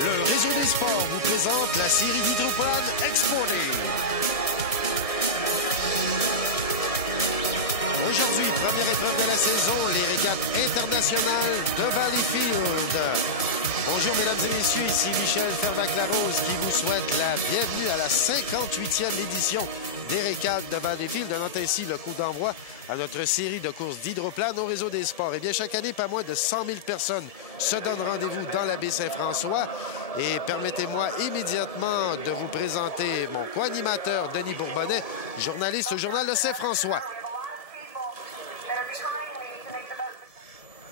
Le Réseau des sports vous présente la série d'hydroplane exportée. Aujourd'hui, première épreuve de la saison, les régates internationales de Valleyfield. Bonjour mesdames et messieurs, ici Michel Fervac-Larose qui vous souhaite la bienvenue à la 58e édition des régates de Valleyfield, donnant ainsi le coup d'envoi à notre série de courses d'hydroplane au Réseau des sports. Et bien, chaque année, pas moins de 100 000 personnes se donnent rendez-vous dans la baie Saint-François. Et permettez-moi immédiatement de vous présenter mon co-animateur, Denis Bourbonnais, journaliste au Journal de Saint-François.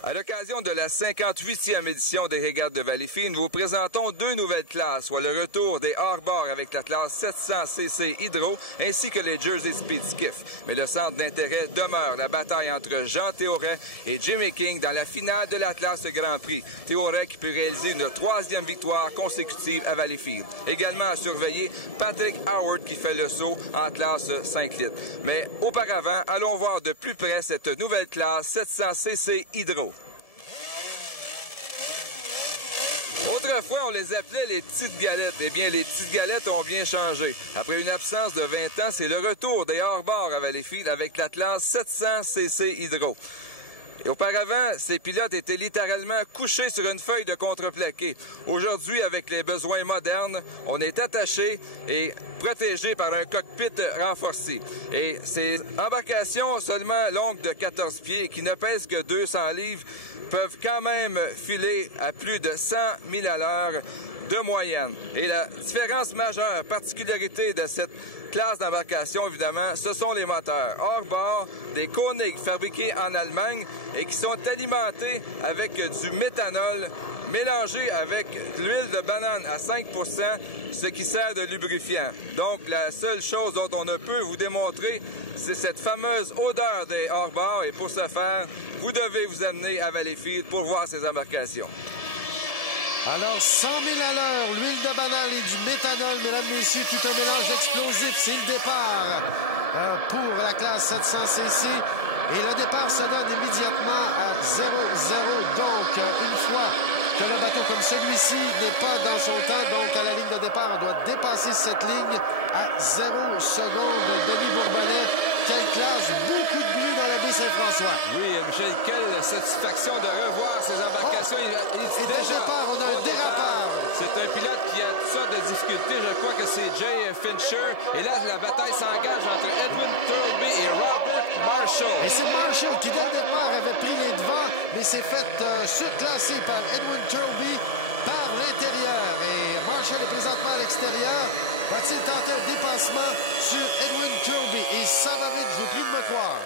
À l'occasion de la 58e édition des régates de Valleyfield, nous vous présentons deux nouvelles classes, soit le retour des hors-bord avec la classe 700cc Hydro, ainsi que les Jersey Speed Skiff. Mais le centre d'intérêt demeure la bataille entre Jean Théoret et Jimmy King dans la finale de l'Atlas Grand Prix. Théoret qui peut réaliser une troisième victoire consécutive à Valleyfield. Également à surveiller Patrick Howard qui fait le saut en classe 5 litres. Mais auparavant, allons voir de plus près cette nouvelle classe 700cc Hydro. Autrefois, on les appelait les petites galettes. Eh bien, les petites galettes ont bien changé. Après une absence de 20 ans, c'est le retour des hors-bord à Valleyfield avec la classe 700cc Hydro. Et auparavant, ces pilotes étaient littéralement couchés sur une feuille de contreplaqué. Aujourd'hui, avec les besoins modernes, on est attaché et protégé par un cockpit renforcé. Et ces embarcations seulement longues de 14 pieds qui ne pèsent que 200 livres peuvent quand même filer à plus de 100 000 à l'heure de moyenne. Et la différence majeure, particularité de cette classe d'embarcation, évidemment, ce sont les moteurs. Hors-bord, des Koenig fabriqués en Allemagne et qui sont alimentés avec du méthanol mélangé avec de l'huile de banane à 5 %, ce qui sert de lubrifiant. Donc, la seule chose dont on ne peut vous démontrer, c'est cette fameuse odeur des hors-bord. Et pour ce faire, vous devez vous amener à Valleyfield pour voir ces embarcations. Alors, 100 000 à l'heure, l'huile de banane et du méthanol, mesdames, messieurs, tout un mélange explosif. C'est le départ pour la classe 700cc. Et le départ se donne immédiatement à 0-0. Donc, une fois que le bateau comme celui-ci n'est pas dans son temps, donc à la ligne de départ, on doit dépasser cette ligne à 0 secondes. Denis Bourbonnais, quelle classe, beaucoup de bruit dans la baie Saint-François. Oui, Michel, quelle satisfaction de revoir ces embarcations. Et déjà part, on a un dérapage. C'est un pilote qui a toutes sortes de difficultés. Je crois que c'est Jay Fincher. Et là, la bataille s'engage entre Edwin Thurlby et Robert Marshall. Et c'est Marshall qui, dès le départ, avait pris les devants, mais s'est fait surclasser par Edwin Thurlby par l'intérieur. Et Marshall est présentement à l'extérieur. Va-t-il tenter un dépassement sur Edwin Thurlby? Et ça va vite, je vous prie de me croire.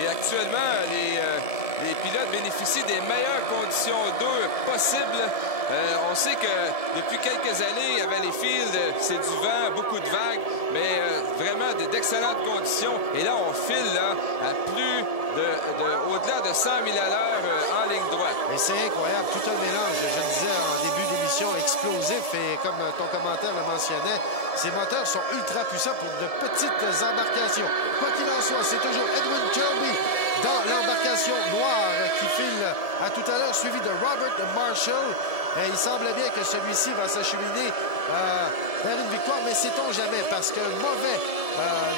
Et actuellement, les pilotes bénéficient des meilleures conditions d'eau possibles. On sait que depuis quelques années, à Valleyfield, c'est du vent, beaucoup de vagues, mais vraiment d'excellentes conditions. Et là, on file là, à plus au-delà de 100 000 à l'heure en ligne droite. Et c'est incroyable, tout un mélange, je le disais en début d'émission, explosif. Et comme ton commentaire le mentionnait, ces moteurs sont ultra puissants pour de petites embarcations. Quoi qu'il en soit, c'est toujours Edwin Thurlby dans l'embarcation noire qui file à tout à l'heure, suivi de Robert Marshall. Et il semble bien que celui-ci va s'acheminer vers une victoire, mais sait-on jamais, parce que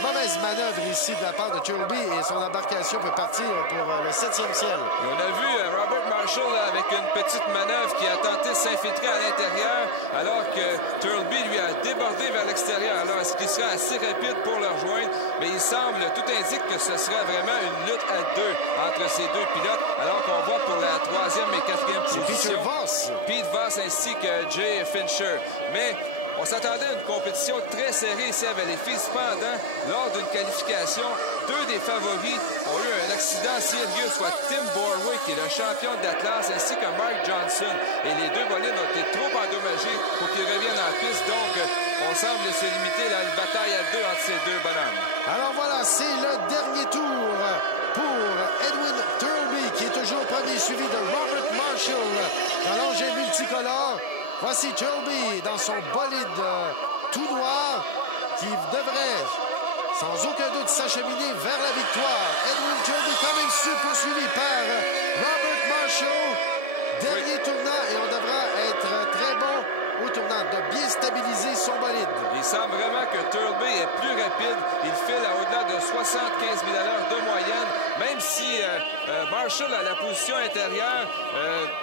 mauvaise manœuvre ici de la part de Thurlby et son embarcation peut partir pour le 7e ciel. Et on a vu Robert Marshall là, avec une petite manœuvre qui a tenté de s'infiltrer à l'intérieur, alors que Thurlby lui a débordé vers l'extérieur. Alors, est-ce qu'il sera assez rapide pour le rejoindre? Mais il semble, tout indique que ce sera vraiment une lutte à deux entre ces deux pilotes, alors qu'on voit pour la 3e et 4e position Pete Voss ainsi que Jay Fincher. Mais on s'attendait à une compétition très serrée ici à Valleyfield. Cependant, lors d'une qualification, deux des favoris ont eu un accident sérieux, soit Tim Borwick, qui est le champion d'Atlas, ainsi que Mark Johnson. Et les deux bolides ont été trop endommagés pour qu'ils reviennent en piste. Donc, on semble se limiter à une bataille à deux entre ces deux bonhommes. Alors voilà, c'est le dernier tour pour Edwin Thurlby, qui est toujours premier, suivi de Robert Marshall dans l'engin multicolore. Voici Thurlby dans son bolide tout noir qui devrait, sans aucun doute, s'acheminer vers la victoire. Edwin Thurlby quand même poursuivi par Robert Marshall. Dernier tournant et on devra être très bon semble vraiment que Turlby est plus rapide. Il file à au-delà de 75 000 à l'heure de moyenne. Même si Marshall a la position intérieure,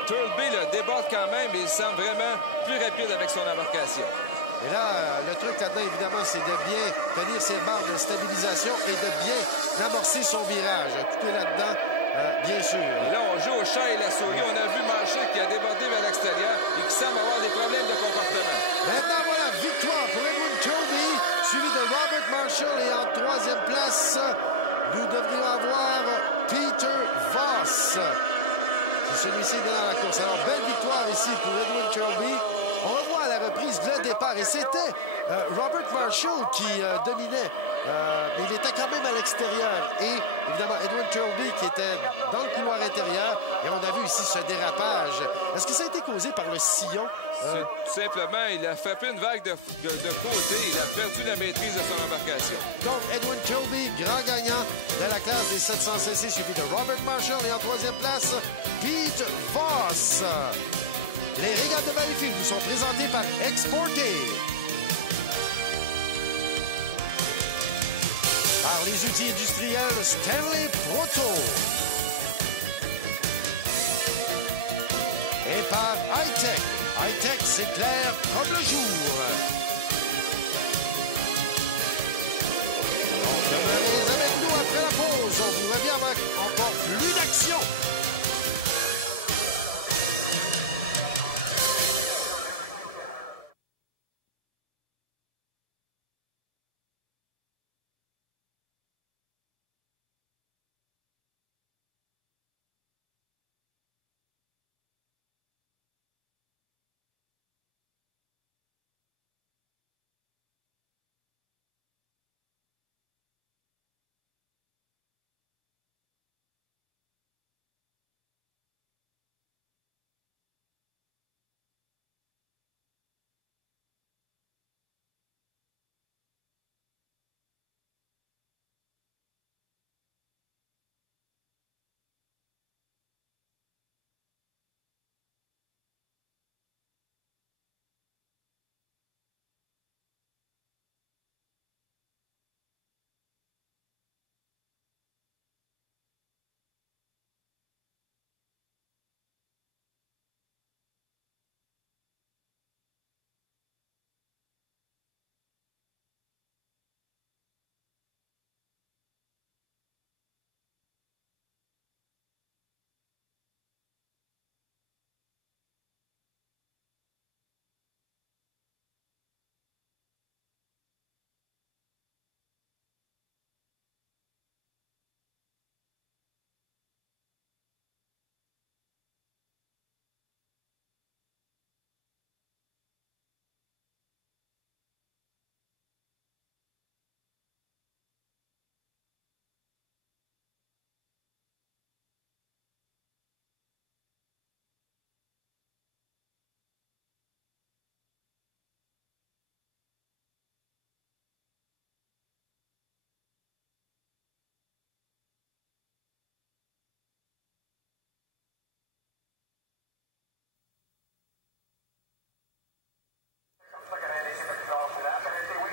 Turlby le déborde quand même et il semble vraiment plus rapide avec son embarcation. Et là, le truc là-dedans, évidemment, c'est de bien tenir ses barres de stabilisation et de bien amorcer son virage. Tout est là-dedans, bien sûr. Et là, on joue au chat et la souris. On a vu Marshall qui a débordé vers l'extérieur et qui semble avoir des problèmes de comportement. Maintenant, voilà, victoire pour Edwin Turlby, suivi de Robert Marshall. Et en troisième place, nous devrions avoir Peter Voss. C'est celui-ci dans la course. Alors, belle victoire ici pour Edwin Turlby. On revoit à la reprise le départ et c'était Robert Marshall qui dominait, mais il était quand même à l'extérieur. Et évidemment, Edwin Turlby qui était dans le couloir intérieur. Et on a vu ici ce dérapage. Est-ce que ça a été causé par le sillon? Tout simplement, il a frappé une vague de côté. Il a perdu la maîtrise de son embarcation. Donc, Edwin Turlby, grand gagnant de la classe des 700cc, suivi de Robert Marshall. Et en troisième place, Pete Voss. Les régates de Valleyfield vous sont présentées par Exporté. Par les outils industriels Stanley Proto. Et par Hi-Tech. Hi-Tech, c'est clair comme le jour. Donc, demeurez avec nous après la pause. On vous revient avec encore plus d'action.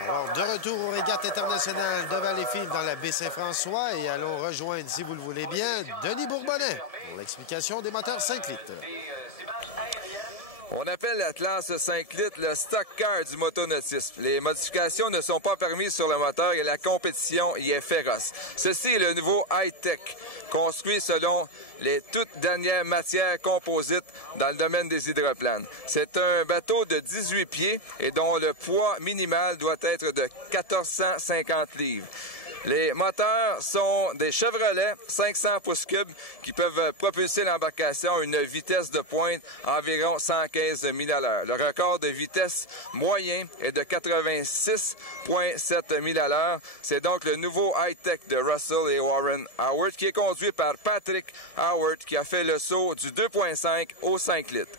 Alors, de retour aux régates internationales de Valleyfield dans la baie Saint-François et allons rejoindre, si vous le voulez bien, Denis Bourbonnais pour l'explication des moteurs 5 litres. On appelle la classe 5 litres le stock car du motonautisme. Les modifications ne sont pas permises sur le moteur et la compétition y est féroce. Ceci est le nouveau Hi-Tech, construit selon les toutes dernières matières composites dans le domaine des hydroplanes. C'est un bateau de 18 pieds et dont le poids minimal doit être de 1450 livres. Les moteurs sont des Chevrolet 500 pouces cubes qui peuvent propulser l'embarcation à une vitesse de pointe environ 115 000 à l'heure. Le record de vitesse moyen est de 86,7 000 à l'heure. C'est donc le nouveau Hi-Tech de Russell et Warren Howard qui est conduit par Patrick Howard qui a fait le saut du 2,5 au 5 litres.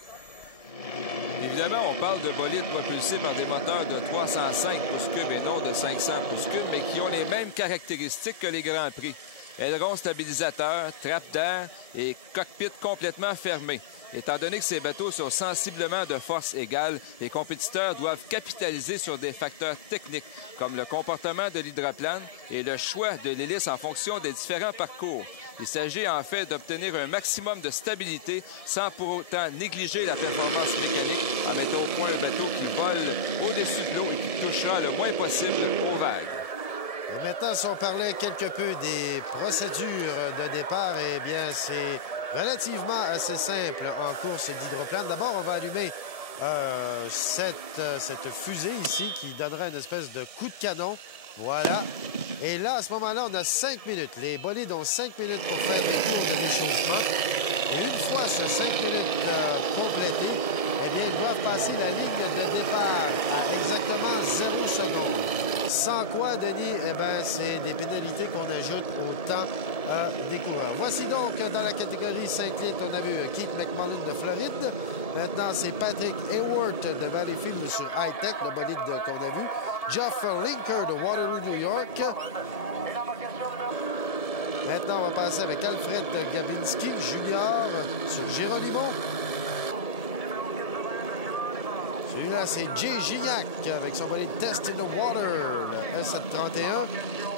Évidemment, on parle de bolides propulsés par des moteurs de 305 pouces cubes et non de 500 pouces cubes, mais qui ont les mêmes caractéristiques que les Grands Prix. Aileron stabilisateur, trappe d'air et cockpit complètement fermé. Étant donné que ces bateaux sont sensiblement de force égale, les compétiteurs doivent capitaliser sur des facteurs techniques comme le comportement de l'hydroplane et le choix de l'hélice en fonction des différents parcours. Il s'agit en fait d'obtenir un maximum de stabilité sans pour autant négliger la performance mécanique en mettant au point un bateau qui vole au-dessus de l'eau et qui touchera le moins possible aux vagues. Et maintenant, si on parlait quelque peu des procédures de départ, eh bien, c'est relativement assez simple en course d'hydroplane. D'abord, on va allumer cette fusée ici qui donnera une espèce de coup de canon. Voilà. Et là, à ce moment-là, on a 5 minutes. Les bolides ont 5 minutes pour faire des tours de réchauffement. Et une fois ces 5 minutes complétées, eh bien, ils doivent passer la ligne de départ à exactement 0 secondes. Sans quoi, Denis, eh bien, c'est des pénalités qu'on ajoute au temps des coureurs. Voici donc dans la catégorie 5 litres, on a vu Keith McMullen de Floride. Maintenant, c'est Patrick Hayward de Valleyfield sur High-Tech, le bolide qu'on a vu. Jeff Linker de Waterloo, New York. Maintenant, on va passer avec Alfred Gabinski Jr. sur Geronimo. Celui-là, c'est Jay Gignac avec son bolide Test in the Water, le S731.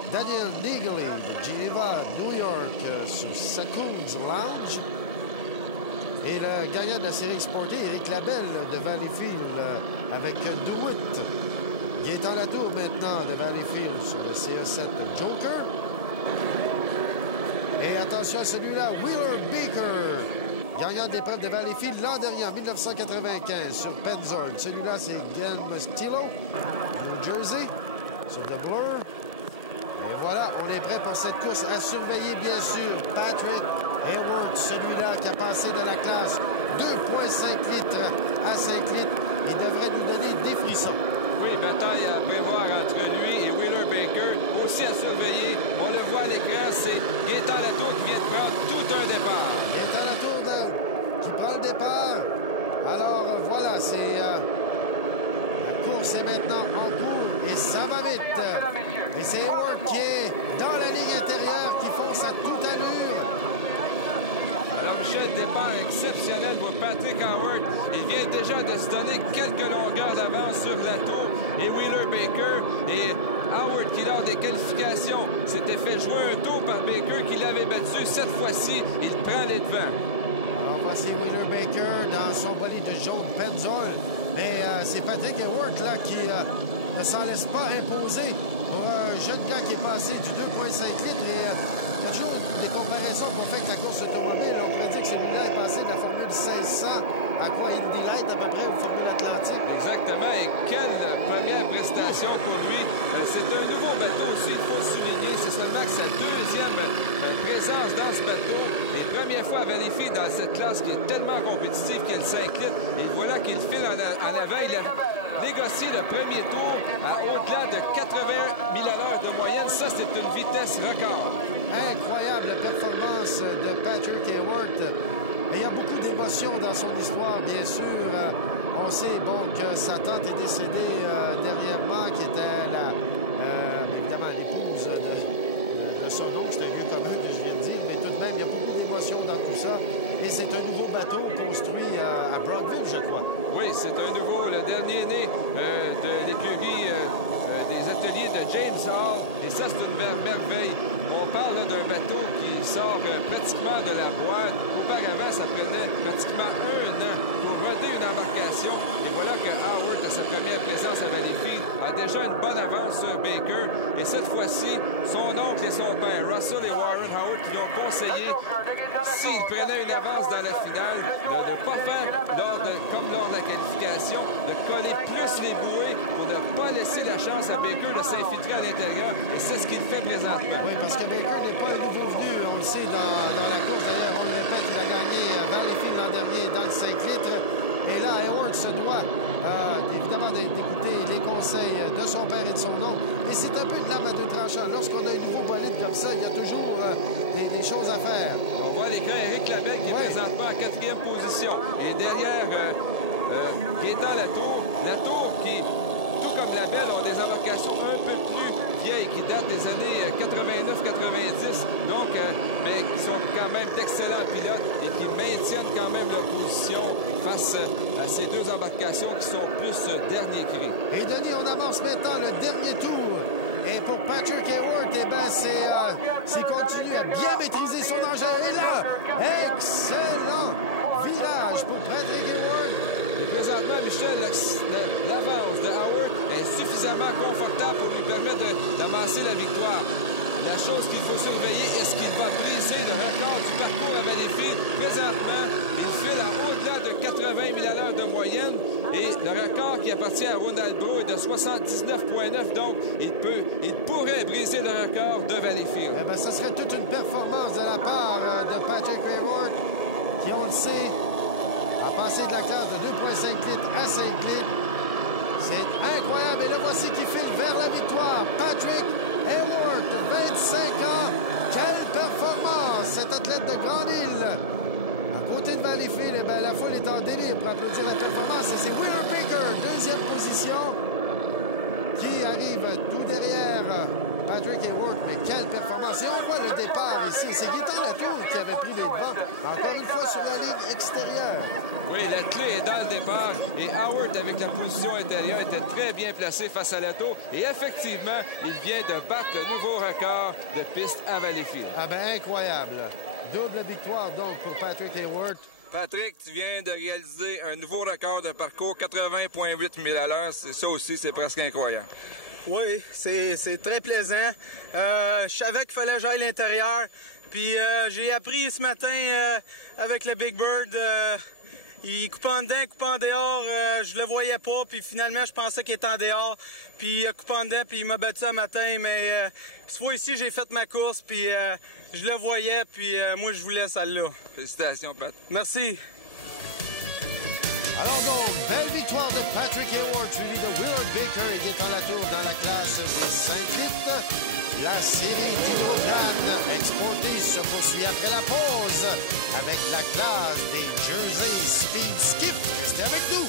Daniel Neagley de Geneva, New York, sur Sacoons Lounge. Et le gagnant de la série exportée, Éric Labelle de Valleyfield, avec DeWitt. Gaétan Latour maintenant de Valleyfield sur le CE7 Joker. Et attention à celui-là, Wheeler Baker, gagnant d'épreuve de Valleyfield l'an dernier en 1995 sur Penzorn. Celui-là, c'est Glenn Mustillo, New Jersey, sur The Blur. Et voilà, on est prêt pour cette course à surveiller, bien sûr, Patrick Hayward, celui-là qui a passé de la classe 2,5 litres à 5 litres. Il devrait nous donner des frissons. Oui, bataille à prévoir entre lui et Wheeler Baker, aussi à surveiller. On le voit à l'écran, c'est Gaétan Latour qui vient de prendre tout un départ. Gaétan Latour qui prend le départ. Alors, voilà, c'est... la course est maintenant en cours et ça va vite. Et c'est Hayward qui est dans la ligne intérieure, qui fonce à toute allure. Alors, Michel, départ exceptionnel pour Patrick Hayward. Il vient déjà de se donner quelques longueurs d'avance sur Latour et Wheeler Baker. Et Hayward, qui lors des qualifications s'était fait jouer un tour par Baker, qui l'avait battu. Cette fois-ci, il prend les devants. Alors, voici Wheeler Baker dans son bolide de jaune Penzol. Mais c'est Patrick Hayward là, qui ne s'en laisse pas imposer pour un jeune gars qui est passé du 2,5 litres. Et il y a toujours des comparaisons qu'on fait avec la course automobile. On pourrait dire que celui-là est passé de la Formule 1500 à quoi Indy Light à peu près, aux Formule Atlantique. Exactement. Et quelle première prestation pour lui. C'est un nouveau bateau aussi, il faut souligner. C'est seulement que sa deuxième présence dans ce bateau. Les premières fois à Valleyfield dans cette classe qui est tellement compétitive qu'elle 5 litres. Et voilà qu'il file en avant. Il a négocié le premier tour à au-delà de 81 000 à l'heure de moyenne. Ça, c'est une vitesse record. Incroyable performance de Patrick Hayward. Et il y a beaucoup d'émotions dans son histoire, bien sûr. On sait bon, que sa tante est décédée dernièrement, qui était évidemment l'épouse de son oncle. C'est un lieu commun que je viens de dire, mais tout de même, il y a beaucoup d'émotions dans tout ça. Et c'est un nouveau bateau construit à Brockville, je crois. Oui, c'est un nouveau, le dernier né de l'écurie des ateliers de James Hall. Et ça, c'est une merveille. On parle d'un bateau qui sort pratiquement de la boîte. Auparavant, ça prenait pratiquement 1 an pour roder une embarcation. Et voilà que Hayward, de sa première présence à Valleyfield, a déjà une bonne avance sur Baker. Et cette fois-ci, son oncle et son père, Russell et Warren Howard, qui lui ont conseillé, s'il prenait une avance dans la finale, de ne pas faire, comme lors de la qualification, de coller plus les bouées pour ne pas laisser la chance à Baker de s'infiltrer à l'intérieur. Et c'est ce qu'il fait présentement. Oui, parce que Baker n'est pas un nouveau venu, on le sait, dans la course. D'ailleurs, on le répète, il a gagné Valleyfield l'an dernier dans le 5 litres. Et là, Hayward se doit évidemment d'écouter les conseils de son père et de son oncle. Et c'est un peu de lame à deux tranchants. Lorsqu'on a un nouveau bolide comme ça, il y a toujours des choses à faire. On voit à l'écran Éric Labelle qui est présentement en 4e position. Et derrière Gaétan Latour qui tout comme la Belle, ont des embarcations un peu plus vieilles qui datent des années 89-90, donc, mais qui sont quand même d'excellents pilotes et qui maintiennent quand même leur position face à ces deux embarcations qui sont plus dernier cri. Et Denis, on avance maintenant le dernier tour. Et pour Patrick Hayward, eh ben, c'est continue à bien maîtriser son engin. Et là, excellent virage pour Patrick Hayward. Et présentement, Michel, l'avance de Howard est suffisamment confortable pour lui permettre d'amasser la victoire. La chose qu'il faut surveiller, est-ce qu'il va briser le record du parcours à Valleyfield? Présentement, il file à au-delà de 80 000 à l'heure de moyenne. Et le record qui appartient à Ronald Bro est de 79,9. Donc, il pourrait briser le record de Valleyfield. Eh bien, ce serait toute une performance de la part de Patrick Hayward, qui, on le sait, a passé de la classe de 2,5 litres à 5 litres. C'est incroyable. Et le voici qui file vers la victoire. Patrick Hayward, 25 ans. Quelle performance! Cet athlète de Grande-Île. À côté de Valleyfield, eh bien, la foule est en délire pour applaudir la performance. Et c'est Wheeler Baker, deuxième position, qui arrive tout derrière Patrick Hayward. Mais quelle performance! Et on voit le départ ici. C'est Gaétan Latour qui avait pris les devants, encore une fois sur la ligne extérieure. Oui, la clé est dans le départ et Howard, avec la position intérieure, était très bien placé face à Latour. Et effectivement, il vient de battre le nouveau record de piste à Valleyfield. Ah ben incroyable. Double victoire donc pour Patrick Hayward. Patrick, tu viens de réaliser un nouveau record de parcours, 80,8 000 à l'heure. Ça aussi, c'est presque incroyable. Oui, c'est très plaisant. Je savais qu'il fallait que j'aille à l'intérieur. Puis j'ai appris ce matin avec le Big Bird, il coupe en dedans, coupe en dehors, je le voyais pas. Puis finalement, je pensais qu'il était en dehors. Puis il coupe en dedans, puis il m'a battu ce matin. Mais cette fois ici, j'ai fait ma course, puis je le voyais. Puis moi, je voulais celle-là. Félicitations, Pat. Merci. Alors donc, belle victoire de Patrick Hayward, suivi de Wheeler Baker et Gaétan Latour dans la classe des 5 litres. La série d'hydrocrane exportée se poursuit après la pause avec la classe des Jersey Speed Skip. Restez avec nous.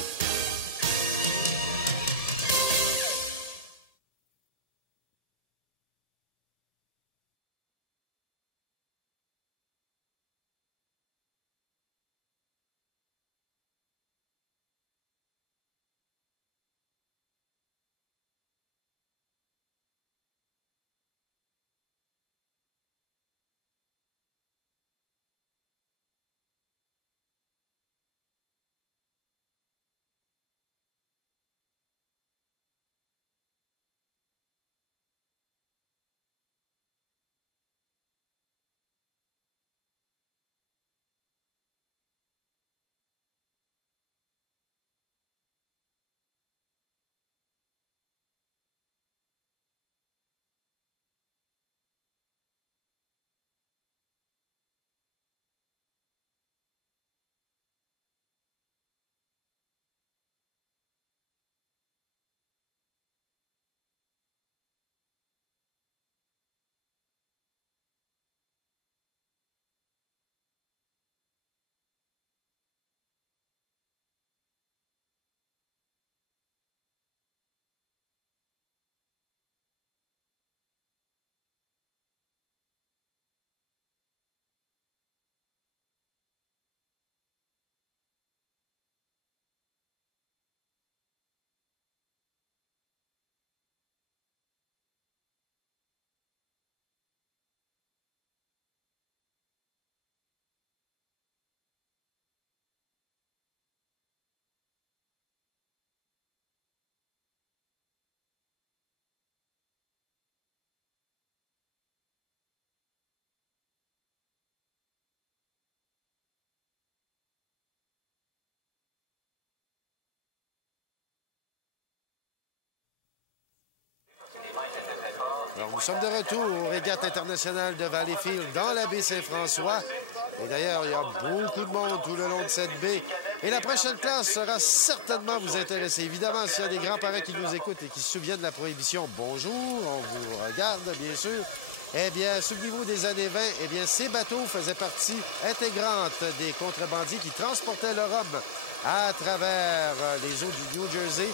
Alors, nous sommes de retour aux régates internationales de Valleyfield dans la baie Saint-François. Et d'ailleurs, il y a beaucoup de monde tout le long de cette baie. Et la prochaine classe sera certainement vous intéresser. Évidemment, s'il y a des grands-parents qui nous écoutent et qui se souviennent de la prohibition, bonjour, on vous regarde, bien sûr. Eh bien, souvenez-vous des années 20, eh bien, ces bateaux faisaient partie intégrante des contrebandiers qui transportaient leur homme à travers les eaux du New Jersey.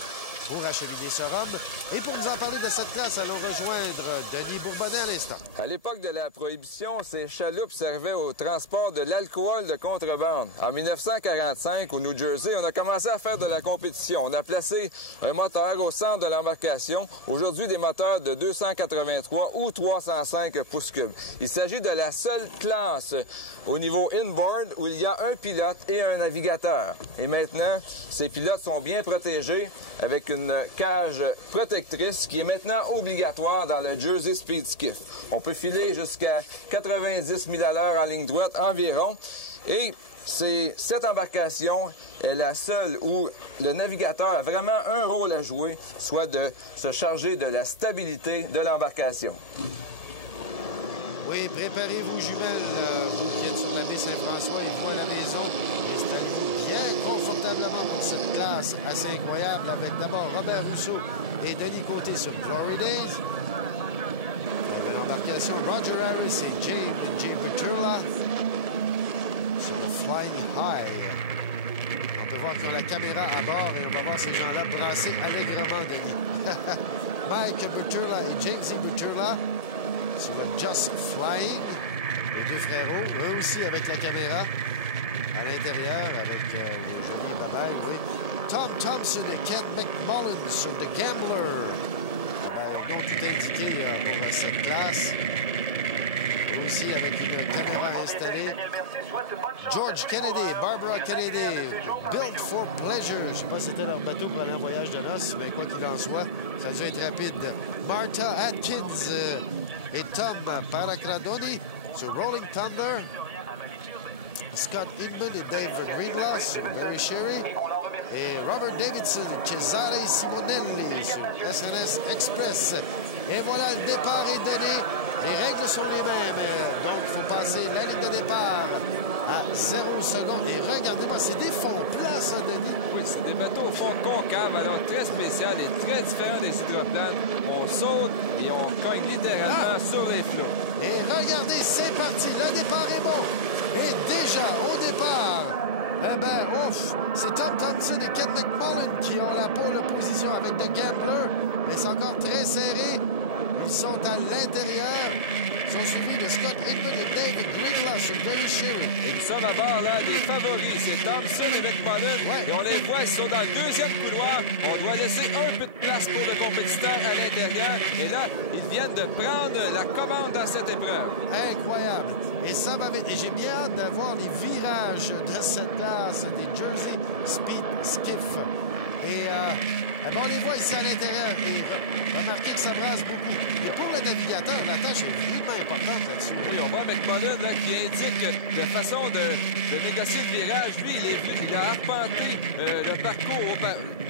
pour acheminer ce rhum. Et pour nous en parler de cette classe, allons rejoindre Denis Bourbonnais à l'instant. À l'époque de la Prohibition, ces chaloupes servaient au transport de l'alcool de contrebande. En 1945, au New Jersey, on a commencé à faire de la compétition. On a placé un moteur au centre de l'embarcation. Aujourd'hui, des moteurs de 283 ou 305 pouces cubes. Il s'agit de la seule classe au niveau inboard où il y a un pilote et un navigateur. Et maintenant, ces pilotes sont bien protégés avec une cage protectrice qui est maintenant obligatoire dans le Jersey Speed Skiff. On peut filer jusqu'à 90 000 à l'heure en ligne droite environ. Et cette embarcation est la seule où le navigateur a vraiment un rôle à jouer, soit de se charger de la stabilité de l'embarcation. Oui, préparez-vous, jumelles, vous qui êtes sur la baie Saint-François et vous à la maison. Installez-vous bien confortablement pour cette classe assez incroyable avec d'abord Robert Rousseau et Denis Côté sur Glory Days. L'embarcation Roger Harris et James J. Buturla sur le Flying High. On peut voir qu'ils ont la caméra à bord et on va voir ces gens-là brasser allègrement, Denis. Mike Buturla et James E. Buturla sur le Just Flying. Les deux frérots, eux aussi avec la caméra à l'intérieur, avec les jolis babayes, oui. Tom Thompson et Ken McMullen sur The Gambler. Ils ont tout indiqué pour cette classe. Eux aussi avec une caméra installée. George Kennedy, Barbara Kennedy, Built for Pleasure. Je ne sais pas si c'était leur bateau pour aller en voyage de noces, mais quoi qu'il en soit, ça a dû être rapide. Martha Atkins et Tom Paracradoni sur Rolling Thunder. Scott Inman et Dave Greenlaw sur Very Sherry. Et Robert Davidson et Cesare Simonelli sur SNS Express. Et voilà, le départ est donné. Les règles sont les mêmes. Donc, il faut passer la ligne de départ à 0 secondes. Et regardez-moi, c'est des fonds plats, ça, Denis. Oui, c'est des bateaux au fond concave, alors très spécial et très différent des hydroplanes. On saute et on cogne littéralement sur les flots. Et regardez, c'est parti. Le départ est bon. Et déjà, au départ, eh bien, ouf, c'est Tom Thompson et Ken McMullen qui ont la pole position avec The Gambler. Mais c'est encore très serré. Ils sont à l'intérieur. Ils sont suivis de Scott Inman et David Greenlaw sur Very Sherry. Et nous sommes à bord là des favoris. C'est Thompson et McMullen. Ouais. Et on les voit, ils sont dans le deuxième couloir. On doit laisser un peu de place pour le compétiteur à l'intérieur. Et là, ils viennent de prendre la commande dans cette épreuve. Incroyable. Et ça va vite. Et j'ai bien hâte de voir les virages de cette classe des Jersey Speed Skiff. Et bon, on les voit ici à l'intérieur. Et remarquez que ça brasse beaucoup. Et pour le navigateur, la tâche est vraiment importante là-dessus. Oui, on voit McMullen là, qui indique la façon de négocier le virage. Lui, il a arpenté le parcours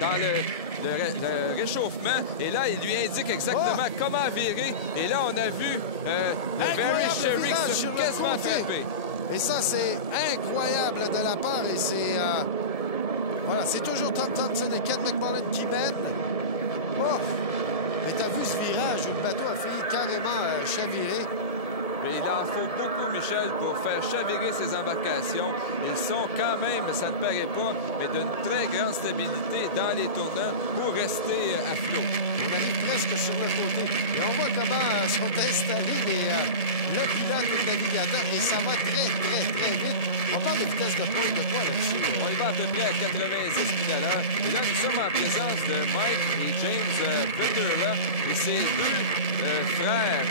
dans le réchauffement. Et là, il lui indique exactement comment virer. Et là, on a vu le Very Sherry qui s'est quasiment frappé. Et ça, c'est incroyable de la part. Et c'est... voilà, c'est toujours Tom Thompson et Ken McMullen qui mènent. Oh! Mais t'as vu ce virage où le bateau a failli carrément chavirer? Mais il en faut beaucoup, Michel, pour faire chavirer ces embarcations. Ils sont quand même, ça ne paraît pas, mais d'une très grande stabilité dans les tournants pour rester à flot. On arrive presque sur le côté. Et on voit comment sont installés le pilote et le navigateur. Et ça va très, très, très vite. On parle de vitesse de pointe de quoi là-dessus? On y va à peu près à 90 000 à l'heure. Et là, nous sommes en présence de Mike et James Buturla. Et ces deux frères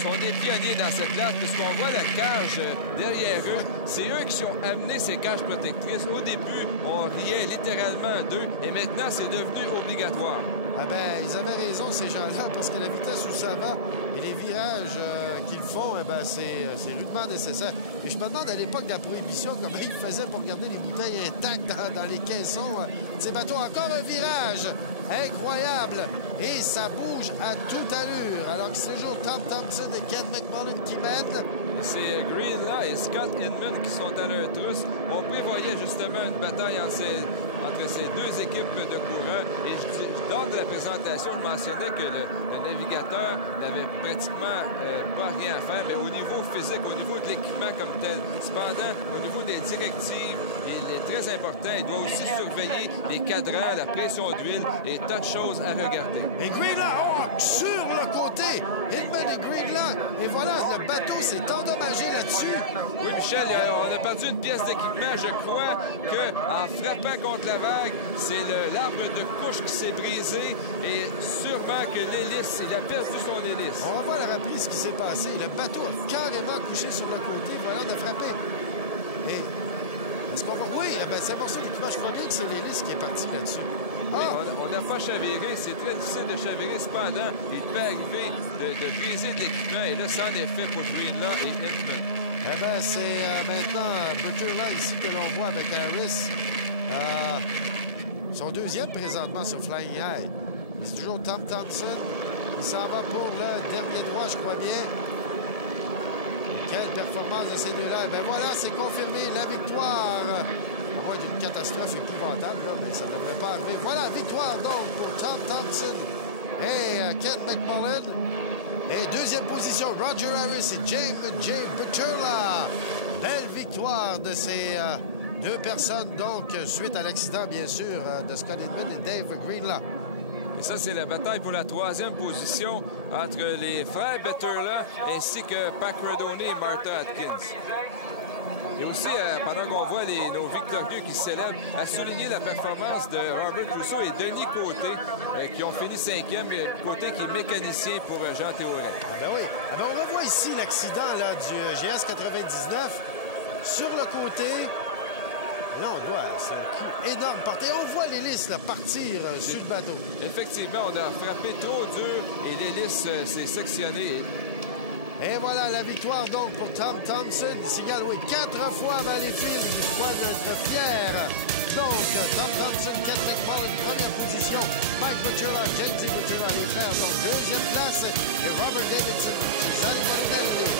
sont des pionniers dans cette classe, puisqu'on voit la cage derrière eux. C'est eux qui ont amené ces cages protectrices. Au début, on riait littéralement d'eux, et maintenant, c'est devenu obligatoire. Ah ben, ils avaient raison, ces gens-là, parce que la vitesse où ça va et les virages qu'ils font, eh ben, c'est rudement nécessaire. Et je me demande, à l'époque de la Prohibition, comment ils faisaient pour garder les bouteilles intactes dans les caissons. Ces bateaux, encore un virage incroyable. Et ça bouge à toute allure. Alors que c'est toujours Tom Thompson et Ken McMullen qui mènent. C'est Greenlaw et Scott Inman qui sont à leur trousse. On prévoyait justement une bataille entre ces deux équipes de coureurs. Et je donne la la présentation, je mentionnais que le navigateur n'avait pratiquement pas rien à faire, mais au niveau physique, au niveau de l'équipement comme tel. Cependant, au niveau des directives, il est très important. Il doit aussi surveiller les cadrans, la pression d'huile et tas de choses à regarder. Et Greenlock, sur le côté, Hillman et Greenlock. Et voilà, le bateau s'est endommagé là-dessus. Oui, Michel, on a perdu une pièce d'équipement. Je crois qu'en frappant contre la vague, c'est l'arbre de couche qui s'est brisé et sûrement que l'hélice, il a perdu son hélice. On va voir la reprise ce qui s'est passé. Le bateau a carrément couché sur le côté. Voilà, de frapper. Et est-ce qu'on va... Oui, ben, c'est un morceau d'équipement. Je crois bien que c'est l'hélice qui est partie là-dessus. On n'a pas chaviré. C'est très difficile de chavirer. Cependant, il peut arriver de briser de l'équipement. Et là, c'en est fait pour Greenlock et Hillman. Eh bien, c'est maintenant Butterla ici que l'on voit avec Harris. Son deuxième présentement sur Flying High. C'est toujours Tom Thompson. Il s'en va pour le dernier droit, je crois bien. Et quelle performance de ces deux-là. Eh bien voilà, c'est confirmé la victoire. À moins d'une catastrophe épouvantable, là, mais ça ne devrait pas arriver. Voilà, victoire donc pour Tom Thompson et Ken McMullen. Et deuxième position, Roger Harris et James J. Butterla. Belle victoire de ces deux personnes, donc, suite à l'accident, bien sûr, de Scott Hillman et Dave Greenlock. Et ça, c'est la bataille pour la troisième position entre les frères Butterla ainsi que Pat Redone et Martha Atkins. Et aussi, pendant qu'on voit nos victorieux qui célèbrent, à souligner la performance de Robert Crusoe et Denis Côté, qui ont fini 5e, et Côté qui est mécanicien pour Jean Théoret. Ah ben oui. Ah ben on revoit ici l'accident là, du GS 99 sur le côté. Là, on doit, c'est un coup énorme porté. On voit l'hélice partir sur le bateau. Effectivement, on a frappé trop dur et l'hélice s'est sectionnée. Et voilà la victoire donc pour Tom Thompson. Il signale, oui, 4 fois Valleyfield. Je crois être fier. Donc, Tom Thompson, Ken McMullen, première position. Mike Butterla, James Butterla, les frères, donc deuxième place. Et Robert Davidson, Giuseppe Bonelli.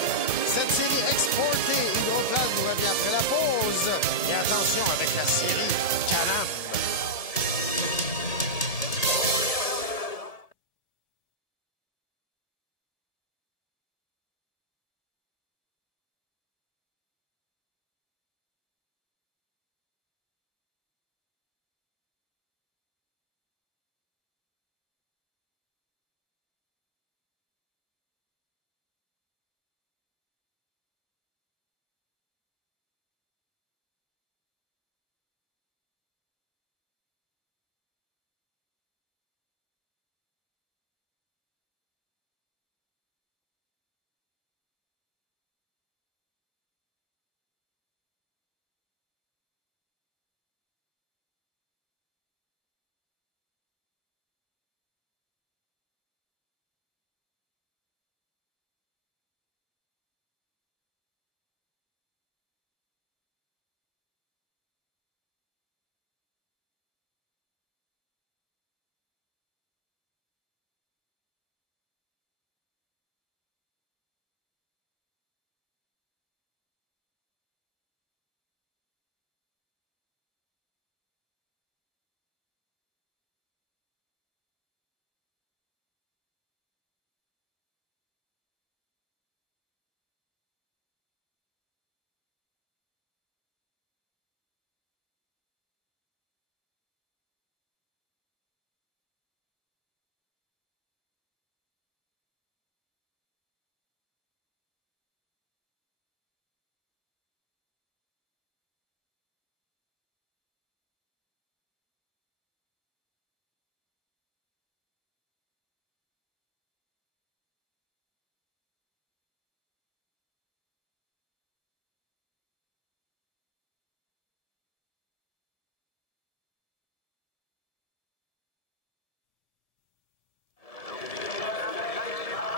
Cette série exportée, Hydroplan nous revient après la pause. Et attention avec la série Can-Am.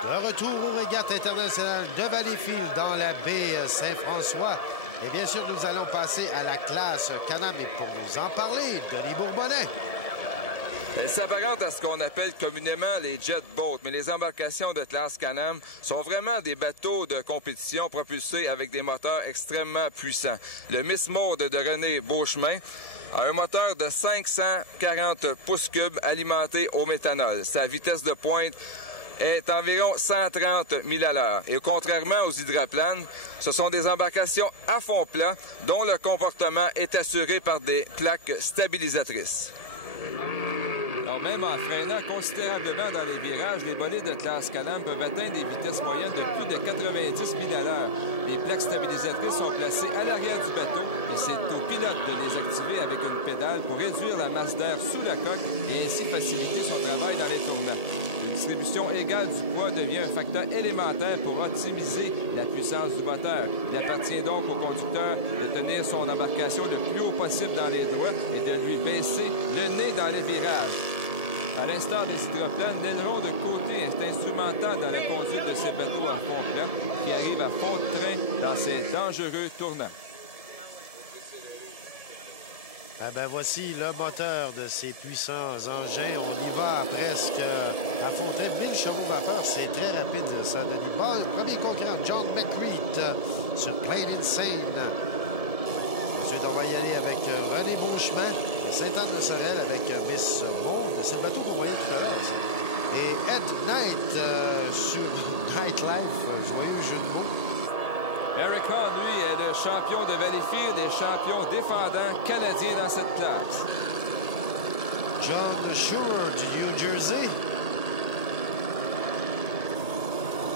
De retour aux régates internationales de Valleyfield dans la baie Saint-François. Et bien sûr, nous allons passer à la classe Can-Am. Et pour nous en parler, Denis Bourbonnais. Elle s'apparente à ce qu'on appelle communément les jet boats, mais les embarcations de classe Can-Am sont vraiment des bateaux de compétition propulsés avec des moteurs extrêmement puissants. Le Miss Maude de René Beauchemin a un moteur de 540 pouces cubes alimenté au méthanol. Sa vitesse de pointe est environ 130 000 à l'heure. Et contrairement aux hydroplanes, ce sont des embarcations à fond plat dont le comportement est assuré par des plaques stabilisatrices. Alors, même en freinant considérablement dans les virages, les bolides de classe Can-Am peuvent atteindre des vitesses moyennes de plus de 90 000 à l'heure. Les plaques stabilisatrices sont placées à l'arrière du bateau et c'est au pilote de les activer avec une pédale pour réduire la masse d'air sous la coque et ainsi faciliter son travail dans les tournants. Une distribution égale du poids devient un facteur élémentaire pour optimiser la puissance du moteur. Il appartient donc au conducteur de tenir son embarcation le plus haut possible dans les droits et de lui baisser le nez dans les virages. À l'instar des hydroplanes, l'aileron de côté est instrumental dans la conduite de ces bateaux à fond plat qui arrivent à fond de train dans ces dangereux tournants. Ah ben voici le moteur de ces puissants engins. On y va presque à fond de train. 1000 chevaux vapeur, c'est très rapide, ça, Denis. Bon, premier concurrent, John McCreet sur Plain Insane. Ensuite, on va y aller avec René Beauchemin et Sainte-Anne-de-Sorel avec Miss Maude. C'est le bateau qu'on voyait tout à l'heure. Et Ed Knight sur Nightlife. Joyeux jeu de mots. Eric Hahn, lui, est le champion de Valleyfield et champion défendant canadien dans cette classe. John Schurer du New Jersey.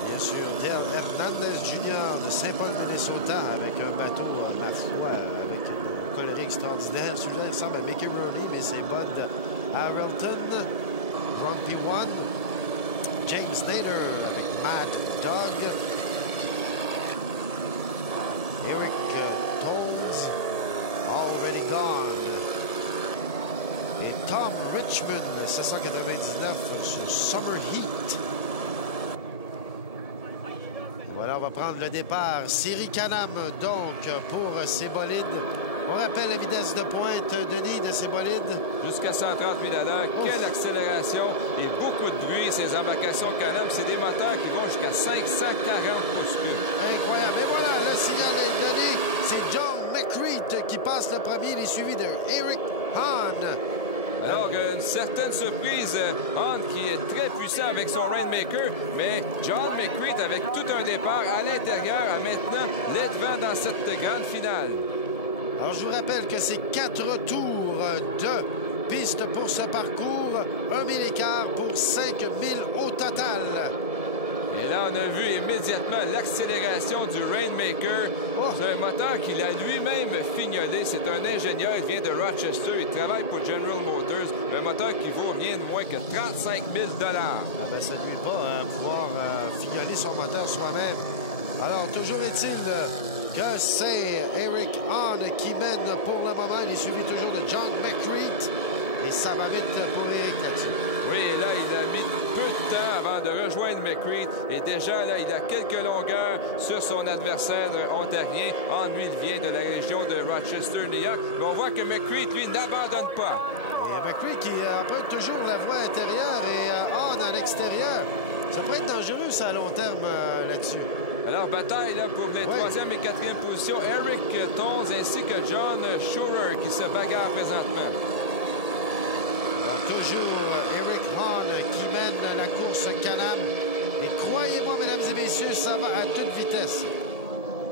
Bien sûr, Dale Hernandez Jr. de Saint Paul, Minnesota, avec un bateau, ma foi, avec une colorie extraordinaire. Celui-là, il ressemble à Mickey Rooney, mais c'est Bud Harrelton. Grumpy One. James Nader avec Mad Dog. Eric Toles, Already Gone. Et Tom Richmond, 799 sur Summer Heat. Voilà, on va prendre le départ. Série Can-Am, donc, pour ces bolides. On rappelle la vitesse de pointe, Denis, de ces bolides. Jusqu'à 130 000 à l'heure. Quelle accélération et beaucoup de bruit. Ces embarcations Can-Am, c'est des moteurs qui vont jusqu'à 540 pouces cubes. Incroyable. Et voilà, le signal est donné. C'est John McCreet qui passe le premier. Il est suivi de Eric Hahn. Alors, une certaine surprise, Hahn qui est très puissant avec son Rainmaker, mais John McCreet avec tout un départ à l'intérieur a maintenant les devants dans cette grande finale. Alors, je vous rappelle que c'est 4 tours de piste pour ce parcours. 1 000 écarts pour 5 000 au total. Et là, on a vu immédiatement l'accélération du Rainmaker. C'est un moteur qu'il a lui-même fignolé. C'est un ingénieur, il vient de Rochester. Il travaille pour General Motors. Un moteur qui vaut rien de moins que 35 000 Ah ben, ça ne nuit pas pouvoir fignoler son moteur soi-même. Alors, toujours est-il que c'est Eric Hahn qui mène pour le moment. Il est suivi toujours de John McCreet. Et ça va vite pour Eric là-dessus. Oui, et là, il a mis peu de temps avant de rejoindre McCreet. Et déjà, là, il a quelques longueurs sur son adversaire ontarien. Hahn, lui, il vient de la région de Rochester, New York. Mais on voit que McCreet, lui, n'abandonne pas. Et McCreet qui emprunte toujours la voie intérieure et Hahn à l'extérieur. Ça pourrait être dangereux, ça, à long terme, là-dessus. Alors, bataille là, pour les 3e et 4e positions. Eric Toles ainsi que John Schurer qui se bagarrent présentement. Toujours Eric Hahn qui mène la course Can-Am. Et croyez-moi, mesdames et messieurs, ça va à toute vitesse.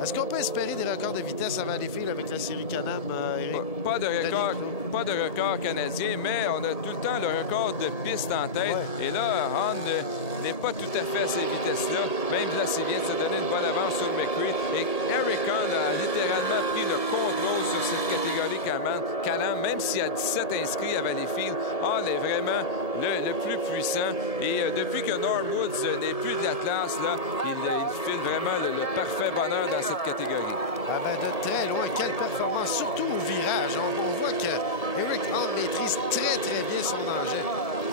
Est-ce qu'on peut espérer des records de vitesse à Valleyfield avec la série Can-Am, Eric? Pas de record canadien, mais on a tout le temps le record de piste en tête. Ouais. Et là, Hahn n'est pas tout à fait à ces vitesses-là. Même là, s'il vient de se donner une bonne avance sur McCreet. Et Eric Hahn a littéralement pris le contrôle sur cette catégorie Can-Am. Même s'il y a 17 inscrits à Valleyfield, Hahn est vraiment le plus puissant. Et depuis que Norm Woods n'est plus de la classe, là, il file vraiment le parfait bonheur dans cette catégorie. Ah ben de très loin, quelle performance, surtout au virage. On voit que Eric Hahn maîtrise très bien son engin.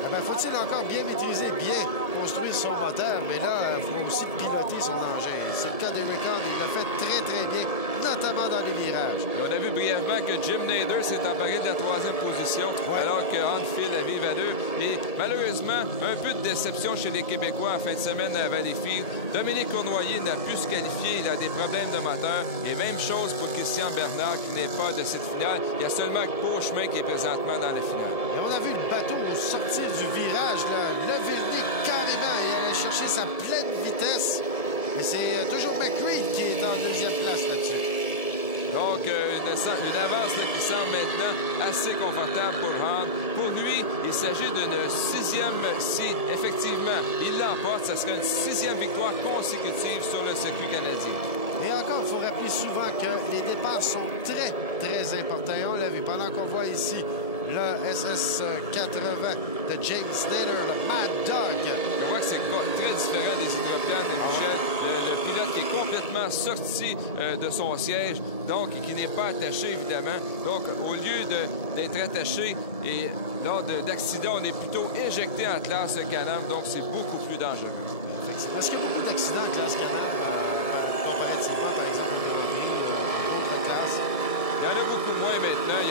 Ah ben faut-il encore bien maîtriser, bien construire son moteur, mais là, il faut aussi piloter son engin. C'est le cas d'Eric Hahn, il l'a fait très bien, notamment dans les virages. On a vu brièvement que Jim Nader s'est emparé de la 3e position, alors que Hahn file à vive allure. Et malheureusement, un peu de déception chez les Québécois en fin de semaine à Valleyfield. Dominique Cournoyer n'a pu se qualifier, il a des problèmes de moteur. Et même chose pour Christian Bernard qui n'est pas de cette finale. Il y a seulement Beauchemin qui est présentement dans la finale. Et on a vu le bateau sortir du virage, là, lever le nez carrément et aller chercher sa pleine vitesse. Et c'est toujours McCreed qui est en deuxième place là-dessus. Donc, une avance là, qui semble maintenant assez confortable pour Hahn. Pour lui, il s'agit d'une sixième, si effectivement il l'emporte, ce serait une sixième victoire consécutive sur le circuit canadien. Et encore, il faut rappeler souvent que les départs sont très, très importants. Et on l'a vu pendant qu'on voit ici le SS-80 de James Nader, le Mad Dog. On voit que c'est très différent des hydroplanes de Michel. Le pilote qui est complètement sorti de son siège, donc qui n'est pas attaché, évidemment. Donc, au lieu d'être attaché et lors d'accidents, on est plutôt éjecté en classe Can-Am, donc c'est beaucoup plus dangereux. Effectivement. Est-ce qu'il y a beaucoup d'accidents en classe Can-Am comparativement, par exemple, au Grand Prix ou d'autres classes? Il y en a beaucoup moins maintenant.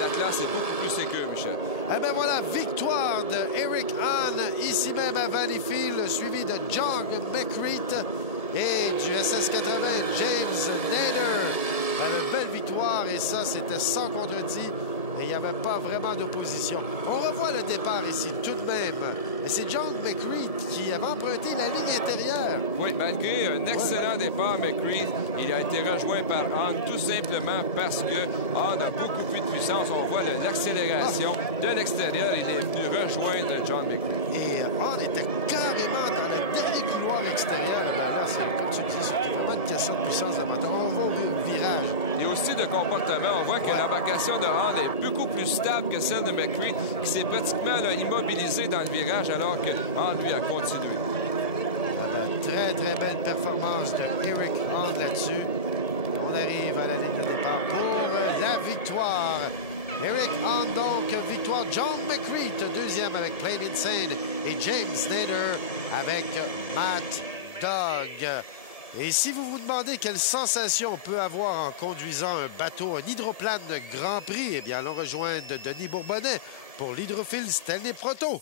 La classe est beaucoup plus sécure, Michel. Eh bien voilà, victoire de Eric Hahn, ici même à Valleyfield, suivi de John McCreed et du SS-80 James Nader. Une belle victoire et ça, c'était sans contredit. Et il n'y avait pas vraiment d'opposition. On revoit le départ ici tout de même. Et c'est John McCreed qui avait emprunté la ligne intérieure. Oui, malgré un excellent départ, McCreed, il a été rejoint par Hahn tout simplement parce que Hahn a beaucoup plus de puissance. On voit l'accélération de l'extérieur. Il est venu rejoindre John McCreed. Et Hahn était carrément dans le dernier couloir extérieur. Ben là, c'est comme tu dis, c'est vraiment une question de puissance de moteur. On va au virage. Et aussi de comportement. On voit que l'embarcation de Hahn est beaucoup plus stable que celle de McCreed, qui s'est pratiquement là, immobilisé dans le virage alors que Hahn, lui, a continué. Très, très belle performance de Eric Hahn là-dessus. On arrive à la ligne de départ pour la victoire. Eric Hahn, donc, victoire. John McCreed, deuxième avec Plain Insane. Et James Nader avec Matt Dog. Et si vous vous demandez quelle sensation on peut avoir en conduisant un bateau, un hydroplane de Grand Prix, eh bien, allons rejoindre Denis Bourbonnais pour l'hydrophile Stanley Proto.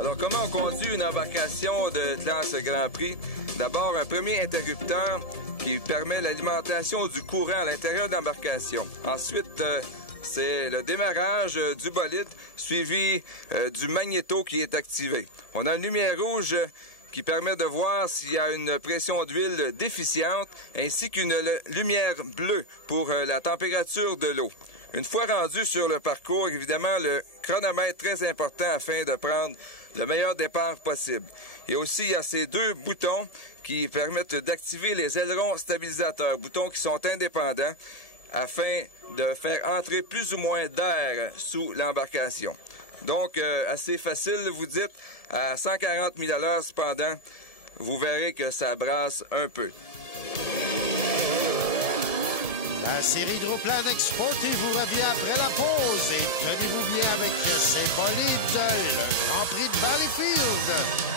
Alors, comment on conduit une embarcation de classe Grand Prix? D'abord, un premier interrupteur qui permet l'alimentation du courant à l'intérieur de l'embarcation. Ensuite, c'est le démarrage du bolide suivi du magnéto qui est activé. On a une lumière rouge qui permet de voir s'il y a une pression d'huile déficiente, ainsi qu'une lumière bleue pour la température de l'eau. Une fois rendu sur le parcours, évidemment, le chronomètre très important afin de prendre le meilleur départ possible. Et aussi, il y a ces deux boutons qui permettent d'activer les ailerons stabilisateurs, boutons qui sont indépendants, afin de faire entrer plus ou moins d'air sous l'embarcation. Donc, assez facile, vous dites, à 140 000 à l'heure cependant, vous verrez que ça brasse un peu. La série Hydroplane exportée vous revient après la pause et tenez-vous bien avec ces bolides, le Grand Prix de Valleyfield.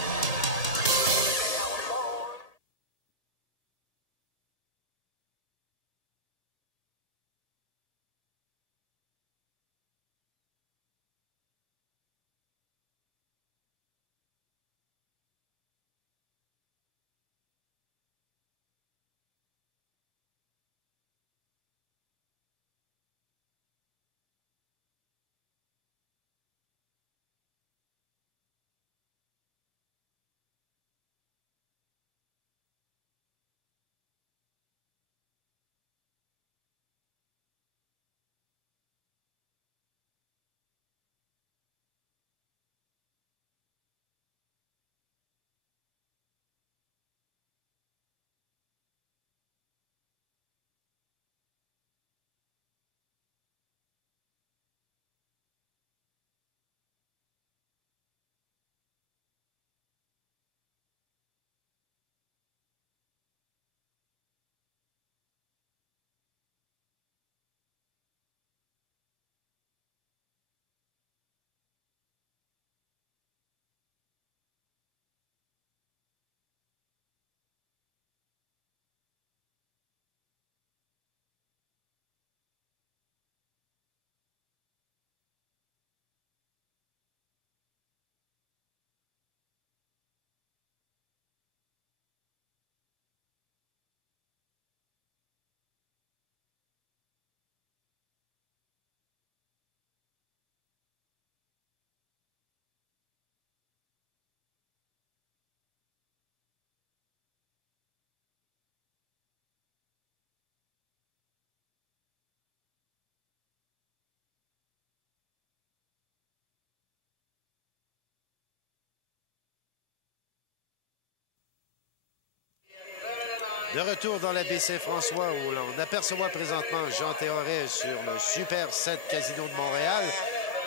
De retour dans la baie Saint-François où l'on aperçoit présentement Jean Théoret sur le Super 7 Casino de Montréal.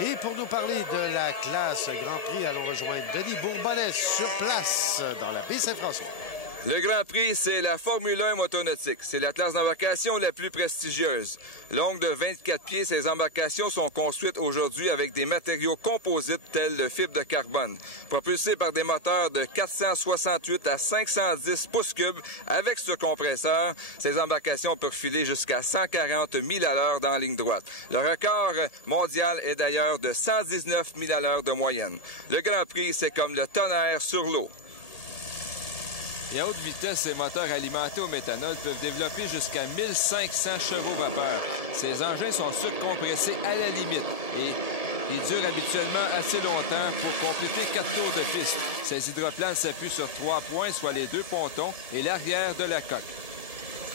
Et pour nous parler de la classe Grand Prix, allons rejoindre Denis Bourbonnais sur place dans la baie Saint-François. Le Grand Prix, c'est la Formule 1 motonautique. C'est la classe d'embarcation la plus prestigieuse. Longue de 24 pieds, ces embarcations sont construites aujourd'hui avec des matériaux composites tels le fibre de carbone. Propulsées par des moteurs de 468 à 510 pouces cubes avec ce compresseur, ces embarcations peuvent filer jusqu'à 140 000 à l'heure dans la ligne droite. Le record mondial est d'ailleurs de 119 000 à l'heure de moyenne. Le Grand Prix, c'est comme le tonnerre sur l'eau. Et à haute vitesse, ces moteurs alimentés au méthanol peuvent développer jusqu'à 1500 chevaux vapeur. Ces engins sont surcompressés à la limite et ils durent habituellement assez longtemps pour compléter 4 tours de piste. Ces hydroplanes s'appuient sur 3 points, soit les 2 pontons et l'arrière de la coque.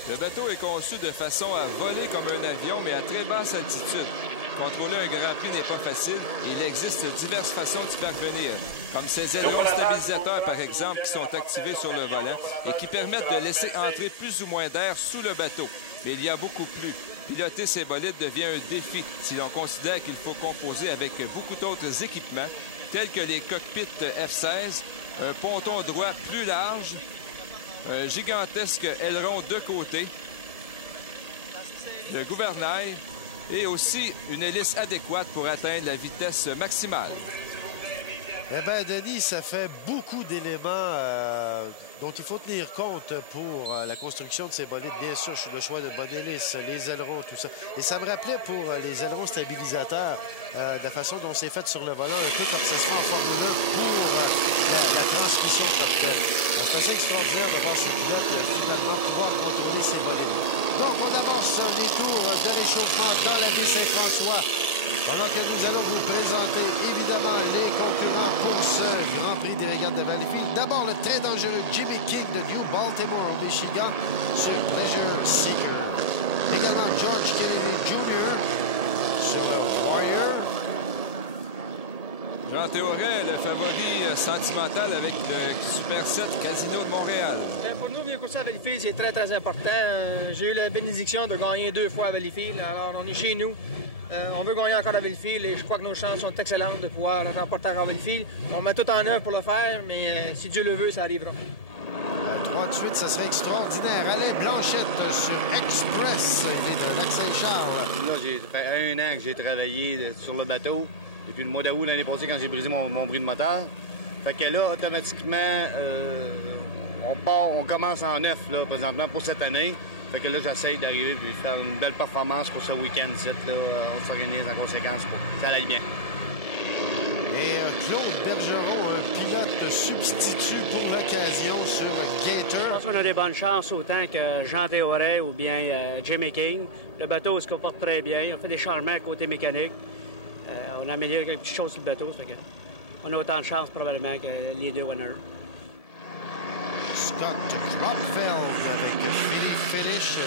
Le bateau est conçu de façon à voler comme un avion, mais à très basse altitude. Contrôler un Grand Prix n'est pas facile et il existe diverses façons d'y parvenir, comme ces ailerons stabilisateurs, par exemple, qui sont activés sur le volant et qui permettent de laisser entrer plus ou moins d'air sous le bateau. Mais il y a beaucoup plus. Piloter ces bolides devient un défi si l'on considère qu'il faut composer avec beaucoup d'autres équipements, tels que les cockpits F-16, un ponton droit plus large, un gigantesque aileron de côté, le gouvernail, et aussi une hélice adéquate pour atteindre la vitesse maximale. Eh bien, Denis, ça fait beaucoup d'éléments dont il faut tenir compte pour la construction de ces bolides. Bien sûr, le choix de bonne hélice, les ailerons, tout ça. Et ça me rappelait pour les ailerons stabilisateurs, de la façon dont c'est fait sur le volant, un peu comme ça se fait en Formule 1 pour la transmission cocktail. C'est assez extraordinaire de voir ces pilotes finalement pouvoir contrôler ces bolides. Donc, on avance les tours de réchauffement dans la baie Saint-François. Pendant que nous allons vous présenter, évidemment, les concurrents pour ce Grand Prix des régates de Valleyfield. D'abord, le très dangereux Jimmy King de New Baltimore au Michigan sur Pleasure Seeker. Également, George Kennedy Jr. sur le Warrior. Jean Théoret, le favori sentimental avec le Super 7 Casino de Montréal. Pour nous, venir courser à Valleyfield, c'est très, très important. J'ai eu la bénédiction de gagner 2 fois à Valleyfield. Alors, on est chez nous. On veut gagner encore à Valleyfield et je crois que nos chances sont excellentes de pouvoir remporter à Valleyfield. On met tout en œuvre pour le faire, mais si Dieu le veut, ça arrivera. 3 de suite, ça serait extraordinaire. Alain Blanchette sur Express, il est de Lac-Saint-Charles. Là, ça fait 1 an que j'ai travaillé sur le bateau. Depuis le mois d'août l'année passée, quand j'ai brisé mon bris de moteur. Fait que là, automatiquement, on commence en neuf, là, présentement, pour cette année. Fait que là, j'essaye d'arriver et de faire une belle performance pour ce week-end. Là, on s'organise en conséquence pour que ça aille bien. Et Claude Bergeron, un pilote substitut pour l'occasion sur Gator. Je pense qu'on a des bonnes chances autant que Jean Théoret ou bien Jimmy King. Le bateau se comporte très bien. On fait des changements côté mécanique. On a amélioré quelque chose sur le bateau. Fait que on a autant de chances probablement que les 2 winners. Scott Cropfeld avec Philippe Finish,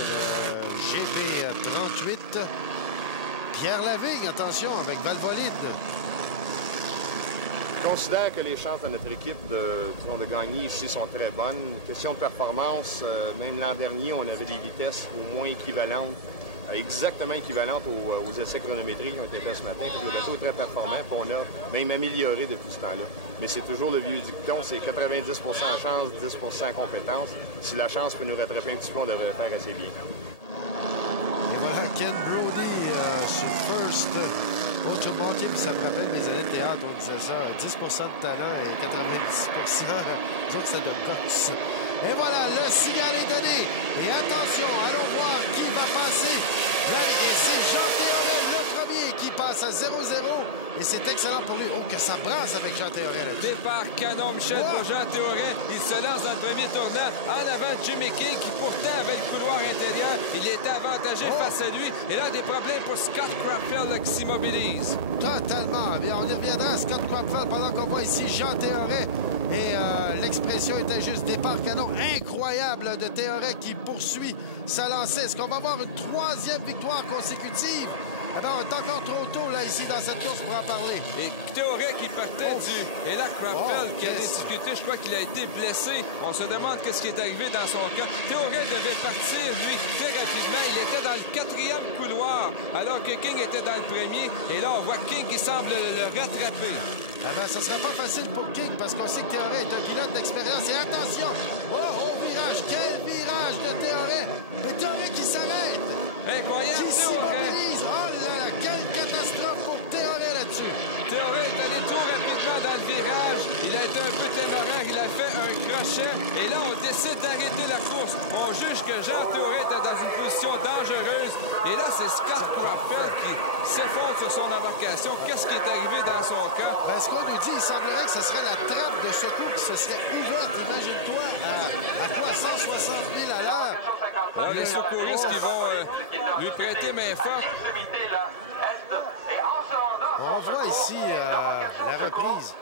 GP38. Pierre Lavigne, attention, avec Valvoline. Je considère que les chances de notre équipe de gagner ici sont très bonnes. Question de performance, même l'an dernier, on avait des vitesses au moins équivalentes, exactement équivalentes aux essais chronométriques qui ont été faits ce matin. Le bateau est très performant, puis on a même amélioré depuis ce temps-là. Mais c'est toujours le vieux dicton, c'est 90 en chance, 10 en compétence. Si la chance peut nous rattraper un petit peu, on devrait faire assez bien. Et voilà Ken Brody sur First Automotive. Ça me rappelle mes années de théâtre, on disait ça. 10 de talent et 90 nous autres, ça de gosse. Et voilà, le signal est donné. Et attention, allons voir qui va passer. Là, et c'est Jean Théoret, le premier, qui passe à 0-0. Et c'est excellent pour lui. Oh, que ça brasse avec Jean Théoret là-dessus. Départ canon, Michel, pour Jean Théoret. Il se lance dans le premier tournant en avant de Jimmy King, qui pourtant avait le couloir intérieur. Il était avantagé face à lui. Et là, des problèmes pour Scott Cropfeld qui s'immobilise. Totalement. Bien, on y reviendra à Scott Cropfeld pendant qu'on voit ici Jean Théoret. Et l'expression était juste départ canon incroyable de Théoret qui poursuit sa lancée. Est-ce qu'on va avoir une 3e victoire consécutive? Eh bien, on est encore trop tôt, là, ici, dans cette course pour en parler. Et Théoret qui partait du... Et là, Crampel qui a des difficultés, je crois qu'il a été blessé. On se demande qu'est-ce qui est arrivé dans son cas. Théoret devait partir, lui, très rapidement. Il était dans le 4e couloir, alors que King était dans le premier. Et là, on voit King qui semble le rattraper. Ah ben, ça sera pas facile pour King, parce qu'on sait que Théoret est un pilote d'expérience. Et attention! Oh, virage! Quel virage de Théoret! Mais Théoret qui s'arrête! Incroyable, qui Théoret! s'immobilise! Oh là là! Quelle catastrophe pour Théoret là-dessus! Théoret est allé trop rapidement dans le virage. Il a été un peu téméraire. Il a fait un crochet. Et là, on décide d'arrêter la course. On juge que Jean Théoret était dans une position dangereuse. Et là, c'est Scott Crampel qui s'effondre sur son embarcation. Qu'est-ce qui est arrivé dans son cas? Ben, ce qu'on nous dit, il semblerait que ce serait la trappe de secours qui se serait ouverte. Imagine-toi, à quoi? 160 000 à l'heure. Alors, les secouristes qui vont lui prêter main forte. On voit ici la reprise.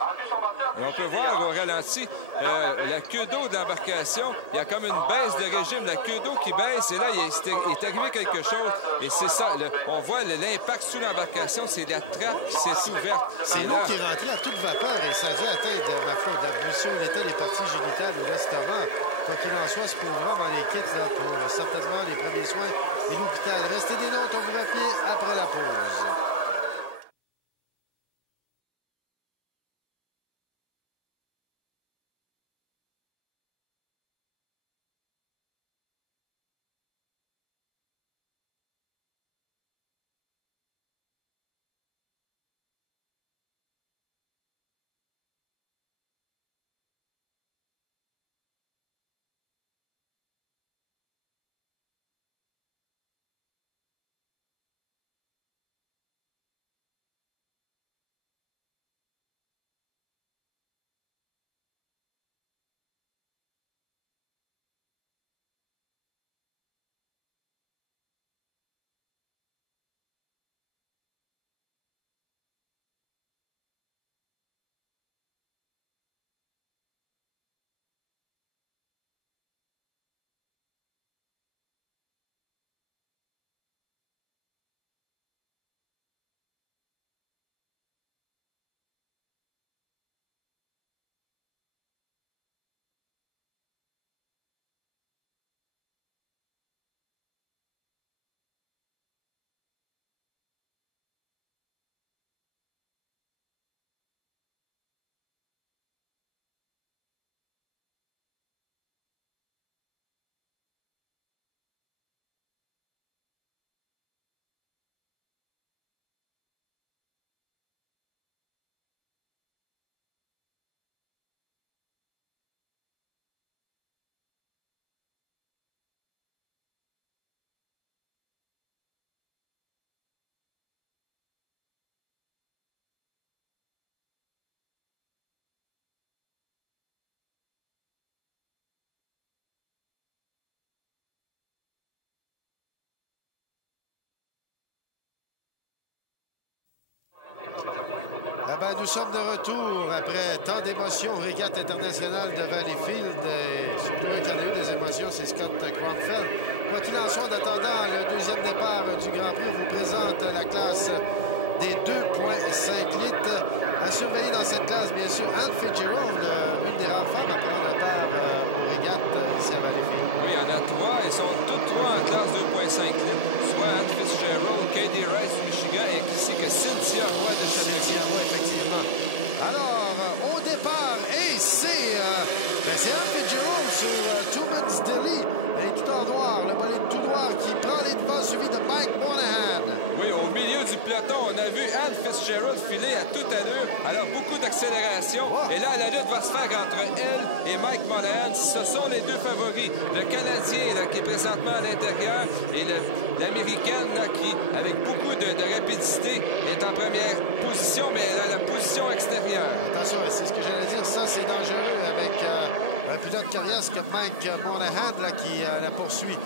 Et on peut voir au ralenti la queue d'eau de l'embarcation. Il y a comme une baisse de régime, la queue d'eau qui baisse. Et là, il est arrivé quelque chose. Et c'est ça, on voit l'impact sous l'embarcation. C'est la trappe qui s'est ouverte. C'est l'eau qui est rentrée à toute vapeur et ça a dû atteindre, ma foi, d'ablution l'état des parties génitales ou l'estomac. Quoi qu'il en soit, ce pauvre homme en équipe là, pour certainement les premiers soins et l'hôpital. Restez des notes, on vous revient après la pause. Ah ben, nous sommes de retour après tant d'émotions, régate internationale de Valleyfield. Et surtout qu'il y en a eu des émotions, c'est Scott Crampel. Quoi qu'il en soit, en attendant le deuxième départ du Grand Prix, je vous présente la classe des 2,5 litres. À surveiller dans cette classe, bien sûr, Anne Fitzgerald, une des rares femmes à prendre part aux régates ici à Valleyfield. Oui, il y en a 3. Ils sont toutes 3 en classe 2,5 litres. Soit Anne Fitzgerald, Katie Rice du Michigan et ici que Cynthia Roy de Chapelle. Cynthia Roy, effectivement. Alors, au départ, et c'est Anne Fitzgerald sur Two-Man's Deli. Elle est tout en noir, le bolide tout noir qui prend les devants, suivi de Mike Monahan. Oui, au milieu du peloton, on a vu Anne Fitzgerald filer à toute allure. Alors, beaucoup d'accélération. Oh. Et là, la lutte va se faire entre elle et Mike Monahan. Ce sont les deux favoris. Le Canadien, là, qui est présentement à l'intérieur, et l'Américaine, qui, avec beaucoup de rapidité, est en première position, mais elle a la position extérieure. Attention, c'est ce que j'allais dire. Ça, c'est dangereux avec un pilote coriace comme Mike Monahan là, qui la poursuit.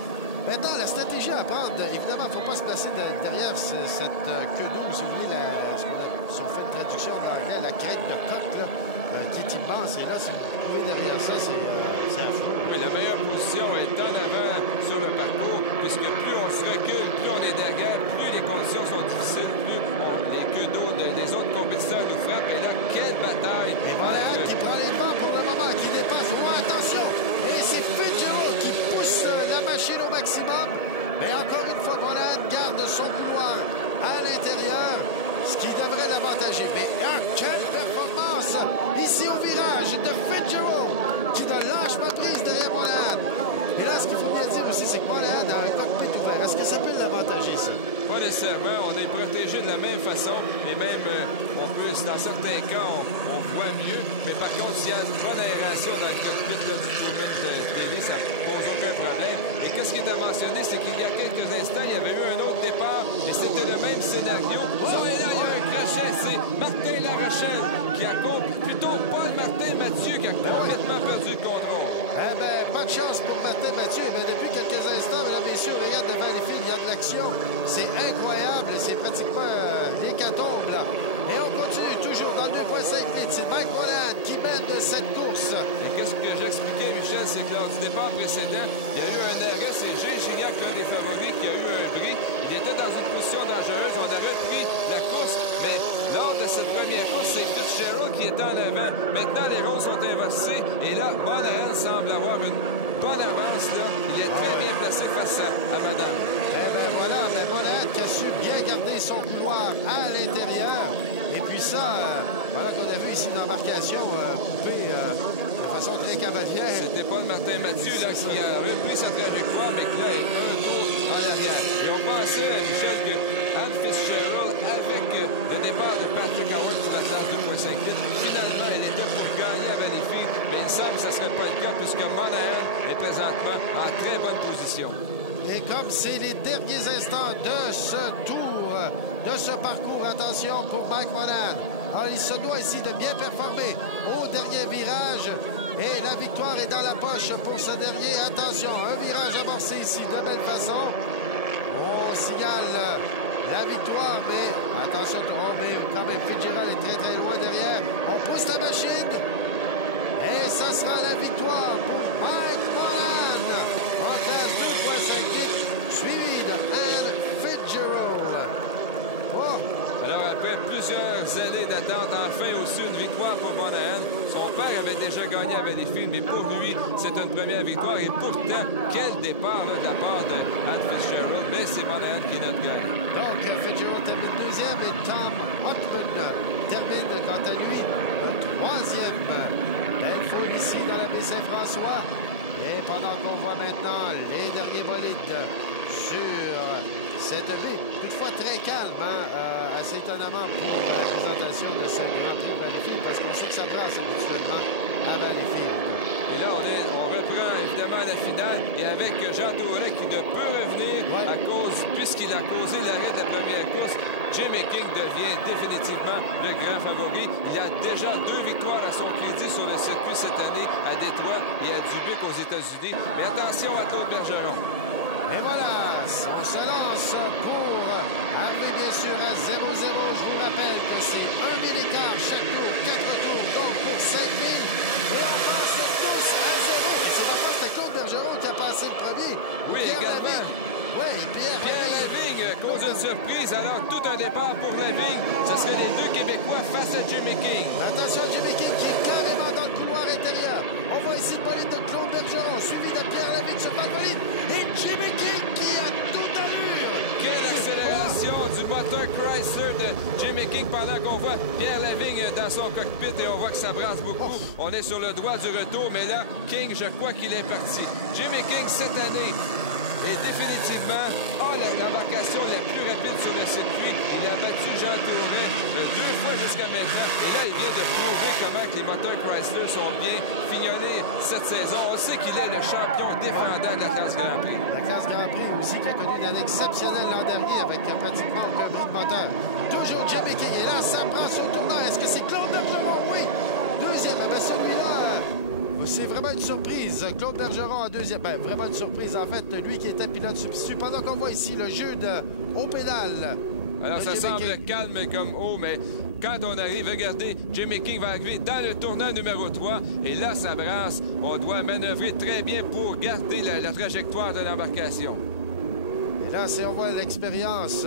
Maintenant, la stratégie à prendre, évidemment, il ne faut pas se placer derrière cette queue d'eau, si vous voulez, si on fait une traduction de l'anglais, la crête de coque, là. qui est immense. Et là, si vous trouvez derrière ça, c'est affreux. Oui, la meilleure position est en avant sur le parcours, puisque plus on se recule, plus on est derrière, plus les conditions sont difficiles, plus les queues d'eau des autres compétiteurs nous frappent. Et là, quelle bataille! Et Monahan qui prend les devants pour le moment, qui dépasse. Oh, attention! Et c'est Fitzgerald qui pousse la machine au maximum. Mais encore une fois, Monahan garde son couloir à l'intérieur, ce qui devrait l'avantager. Mais quelle performance ici au virage de Fitzgerald qui ne lâche pas prise derrière Monahan. Et là, ce qu'il faut bien dire aussi, c'est que Monahan a un cockpit ouvert. Est-ce que ça peut l'avantager, ça? Pas nécessairement. On est protégé de la même façon. Et même, on peut, dans certains cas, on voit mieux. Mais par contre, s'il y a une bonne aération dans le cockpit du Truman Daly, ça ne pose aucun problème. Et qu'est-ce qui est à mentionner, c'est qu'il y a quelques instants, il y avait eu un autre départ. Et c'était le même scénario. Oh, et là, il y a un crochet. C'est Martin Larochelle qui a plutôt Paul Martin Mathieu qui a complètement perdu le contrôle. Eh bien, pas de chance pour Martin Mathieu. Eh bien, depuis quelques instants, mesdames et messieurs, regarde devant les fils, il y a de l'action. C'est incroyable. C'est pratiquement l'hécatombe, là. Et on continue toujours dans le 2.5 litres. C'est Mike Monahan qui mène de cette course. Et qu'est-ce que j'expliquais, Michel, c'est que lors du départ précédent, il y a eu un arrêt. C'est Jay Gignac, l'un des favoris, qui a eu un bris. Il était dans une position dangereuse. On a repris la course, mais lors de cette première course, c'est Fitzgerald qui est en avant. Maintenant, les rôles sont inversés. Et là, Monahan semble avoir une bonne avance. Là. Il est très bien placé face à Madame. Eh bien, voilà. Mais Monahan qui a su bien garder son couloir à l'intérieur. Et puis ça, voilà qu'on a vu ici une embarcation coupée de façon très cavalière. C'était pas Martin Mathieu là, qui a repris sa trajectoire, mais qui a un tour en arrière. Et on pensait, Michel, que Anne Fitzgerald, avec le départ de Patrick Howard pour la classe 2.5 litres, finalement, elle était pour gagner à Valleyfield, mais il semble que ce ne serait pas le cas, puisque Monahan est présentement en très bonne position. Et comme c'est les derniers instants de ce tour, de ce parcours, attention pour Mike Monahan. Alors, il se doit ici de bien performer au dernier virage. Et la victoire est dans la poche pour ce dernier. Attention, un virage amorcé ici de belle façon. On signale la victoire, mais attention, mais quand même, Fitzgerald est très, très loin derrière. On pousse la machine. Et ça sera la victoire pour Mike Monahan en classe 2.5 litres, suivi de Anne Fitzgerald. Oh. Alors, après plusieurs années d'attente, enfin aussi une victoire pour Monahan. Son père avait déjà gagné à Valleyfield, mais pour lui, c'est une première victoire. Et pourtant, quel départ là, de la part de Anne Fitzgerald. Mais c'est Monahan qui est notre gagnant. Donc, Fitzgerald termine deuxième et Tom Hotman termine, quant à lui, troisième. Belle foule ici dans la baie Saint-François. Et pendant qu'on voit maintenant les derniers bolides sur cette baie, toutefois très calme, assez étonnamment pour la présentation de ce Grand Prix de Valleyfield, parce qu'on sait que ça brasse habituellement à Valleyfield. Et là, on reprend évidemment la finale, et avec Jean Touret qui ne peut revenir à cause, puisqu'il a causé l'arrêt de la première course, Jimmy King devient définitivement le grand favori. Il a déjà 2 victoires à son crédit sur le circuit cette année à Détroit et à Dubuque aux États-Unis. Mais attention à Claude Bergeron. Et voilà, on se lance pour arriver bien sûr à 0-0. Je vous rappelle que c'est 1 000 écart chaque tour, 4 tours, donc pour 5 000. Et on passe tous à 0. Et c'est pas c'était Claude Bergeron qui a passé le premier. Oui, Pierre également. Lavigne. Oui, Pierre Lavigne cause une surprise. Alors, tout un départ pour Lavigne. Ce seraient les 2 Québécois face à Jimmy King. Attention à Jimmy King qui est carrément dans le couloir intérieur. On voit ici le bolide de Claude Bergeron, suivi de Pierre Lavigne sur le bolide. Et Jimmy King qui a toute allure. Quelle accélération du moteur Chrysler de Jimmy King pendant qu'on voit Pierre Lavigne dans son cockpit et on voit que ça brasse beaucoup. On est sur le droit du retour, mais là, King, je crois qu'il est parti. Jimmy King, cette année, est définitivement l'embarcation la plus rapide sur le circuit. Il a battu Jean Touret 2 fois jusqu'à maintenant. Et là, il vient de prouver comment que les moteurs Chrysler sont bien fignolés cette saison. On sait qu'il est le champion défendant de la classe Grand Prix. La classe Grand Prix aussi qui a connu une année exceptionnelle l'an dernier avec pratiquement aucun bris de moteur. Toujours Jimmy King. Et là, ça prend son tournant. Est-ce que c'est Claude Bergeron? Oui. Deuxième. Ben celui-là... c'est vraiment une surprise. Claude Bergeron en deuxième. Ben, vraiment une surprise, en fait. Lui qui était pilote substitut. Pendant qu'on voit ici le jeu au pédale Alors, de ça Jimmy semble King. calme comme eau, mais quand on arrive, regardez, Jimmy King va arriver dans le tournant numéro 3. Et là, ça brasse. On doit manœuvrer très bien pour garder la trajectoire de l'embarcation. Et là, on voit l'expérience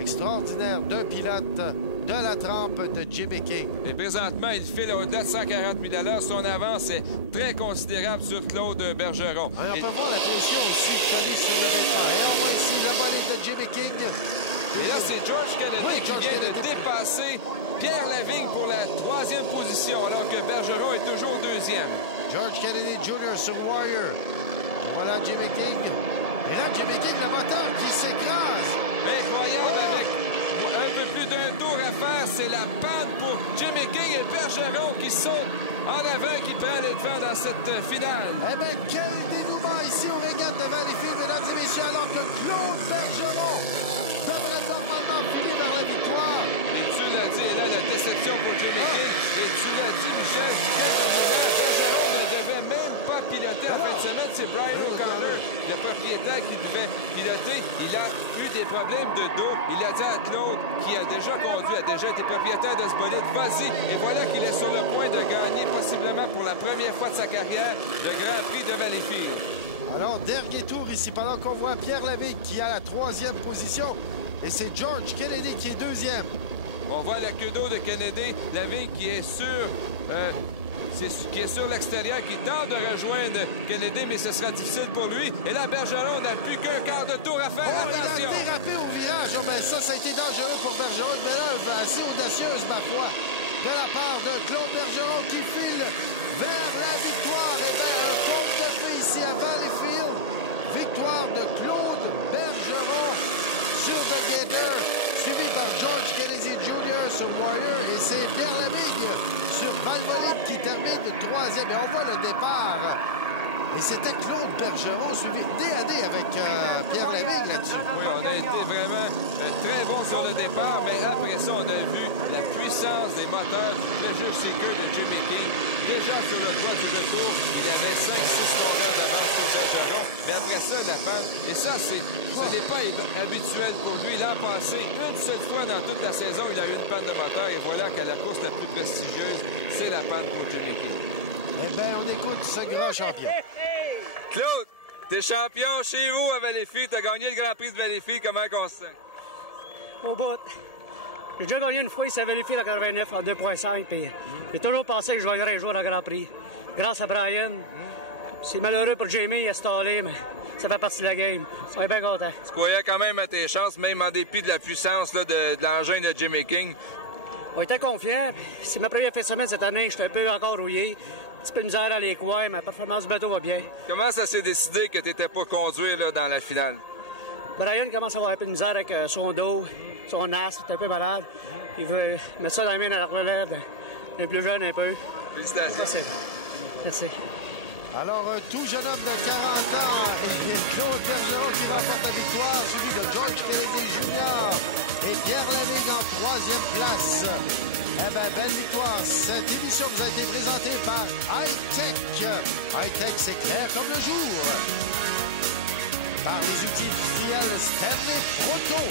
extraordinaire d'un pilote de la trempe de Jimmy King. Et présentement, il file au-delà de 140 000 à l'heure. Son avance est très considérable sur Claude Bergeron. Et on peut voir la pression aussi collée sur le vêtement. Et on voit ici le volet de Jimmy King. Et là, c'est George Kennedy qui vient de dépasser Pierre Lavigne pour la 3e position, alors que Bergeron est toujours 2e. George Kennedy Jr. sur Warrior. Et voilà Jimmy King. Et là, Jimmy King, le moteur qui s'écrase. Incroyable, avec un peu plus d'un tour à faire. C'est la panne pour Jimmy King et Bergeron qui saute en avant, qui prend les devants dans cette finale. Eh bien, quel dénouement ici au régate de Valleyfield, mesdames et messieurs, alors que Claude Bergeron devrait normalement filer vers la victoire. Et tu l'as dit, et là, la déception pour Jimmy King. Et tu l'as dit, Michel, Bergeron ne devait même pas piloter en fin de semaine. C'est Brian O'Connor, le propriétaire, qui devait piloter. Il a eu des problèmes de dos. Il a dit à Claude, qui a déjà conduit, a déjà été propriétaire de ce bolide, vas-y. Et voilà qu'il est sur le point de gagner, possiblement pour la première fois de sa carrière, le Grand Prix de Valleyfield. Alors, dernier tour ici, pendant qu'on voit Pierre Lavigne qui est à la 3e position. Et c'est George Kennedy qui est 2e. On voit la queue d'eau de Kennedy. Lavigne qui est sur l'extérieur, qui tente de rejoindre Kennedy, mais ce sera difficile pour lui. Et là, Bergeron n'a plus qu'un quart de tour à faire. Attention! Il a dérapé au virage. Oh, ben ça a été dangereux pour Bergeron. Une manœuvre assez audacieuse, ma foi, de la part de Claude Bergeron qui file vers la victoire. Et bien, un conte de feu ici à Valleyfield. Victoire de Claude Bergeron sur The Gator, suivi par George Kennedy Jr. sur Warrior. Et c'est Pierre Lavigne sur Valvoline qui termine 3e. Et on voit le départ. Et c'était Claude Bergeron suivi D.A.D. avec Pierre Lavigne là-dessus. Oui, on a été vraiment très bon sur le départ, mais après ça, on a vu la puissance des moteurs du Pleasure Seeker de Jimmy King. Déjà sur le toit du retour, il avait 5-6 longueurs d'avance sur Bergeron, mais après ça, la panne. Et ça, ce n'est pas habituel pour lui. L'an passé, une seule fois dans toute la saison, il a eu une panne de moteur, et voilà qu'à la course la plus prestigieuse, c'est la panne pour Jimmy King. Eh bien, on écoute ce grand champion. Claude, t'es champion chez vous à Valleyfield. T'as gagné le Grand Prix de Valleyfield. Comment on se sent? Au bout. J'ai déjà gagné une fois ici à Valleyfield en 89 en 2.5, puis j'ai toujours pensé que je gagnerais un jour le Grand Prix. Grâce à Brian. C'est malheureux pour Jamie, il a stallé, mais ça fait partie de la game. On est bien content. Tu croyais quand même à tes chances, même en dépit de la puissance là, de l'engin de Jimmy King. On était confiants. C'est ma première fin de semaine cette année. Je suis un peu encore rouillé. Un petit peu de misère dans les coins, mais la performance du bateau va bien. Comment ça s'est décidé que tu n'étais pas conduit là, dans la finale? Brian commence à avoir un peu de misère avec son dos, son as, il est un peu malade. Il veut mettre ça dans la main dans la relève, les plus jeunes un peu. Félicitations. Merci. Merci. Alors, un tout jeune homme de 40 ans, et Claude Bergeron qui remporte la victoire, suivi de George Kennedy Jr. et Pierre Lavigne en 3e place. Eh bien, belle victoire. Cette émission vous a été présentée par Hi-Tech. Hi-Tech, c'est clair comme le jour. Par les outils industriels Stanley Proto.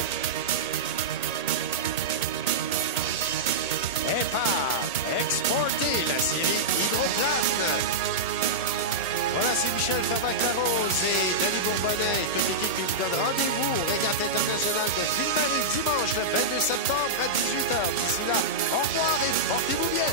Et par Exporter, la série Hydroplane. Voilà, c'est Michel Fervac-Larose et Denis Bourbonnais et toute l'équipe qui vous donne rendez-vous au Régate internationale de Ville-Marie dimanche le 22 septembre à 18h. D'ici là, au revoir et portez-vous bien.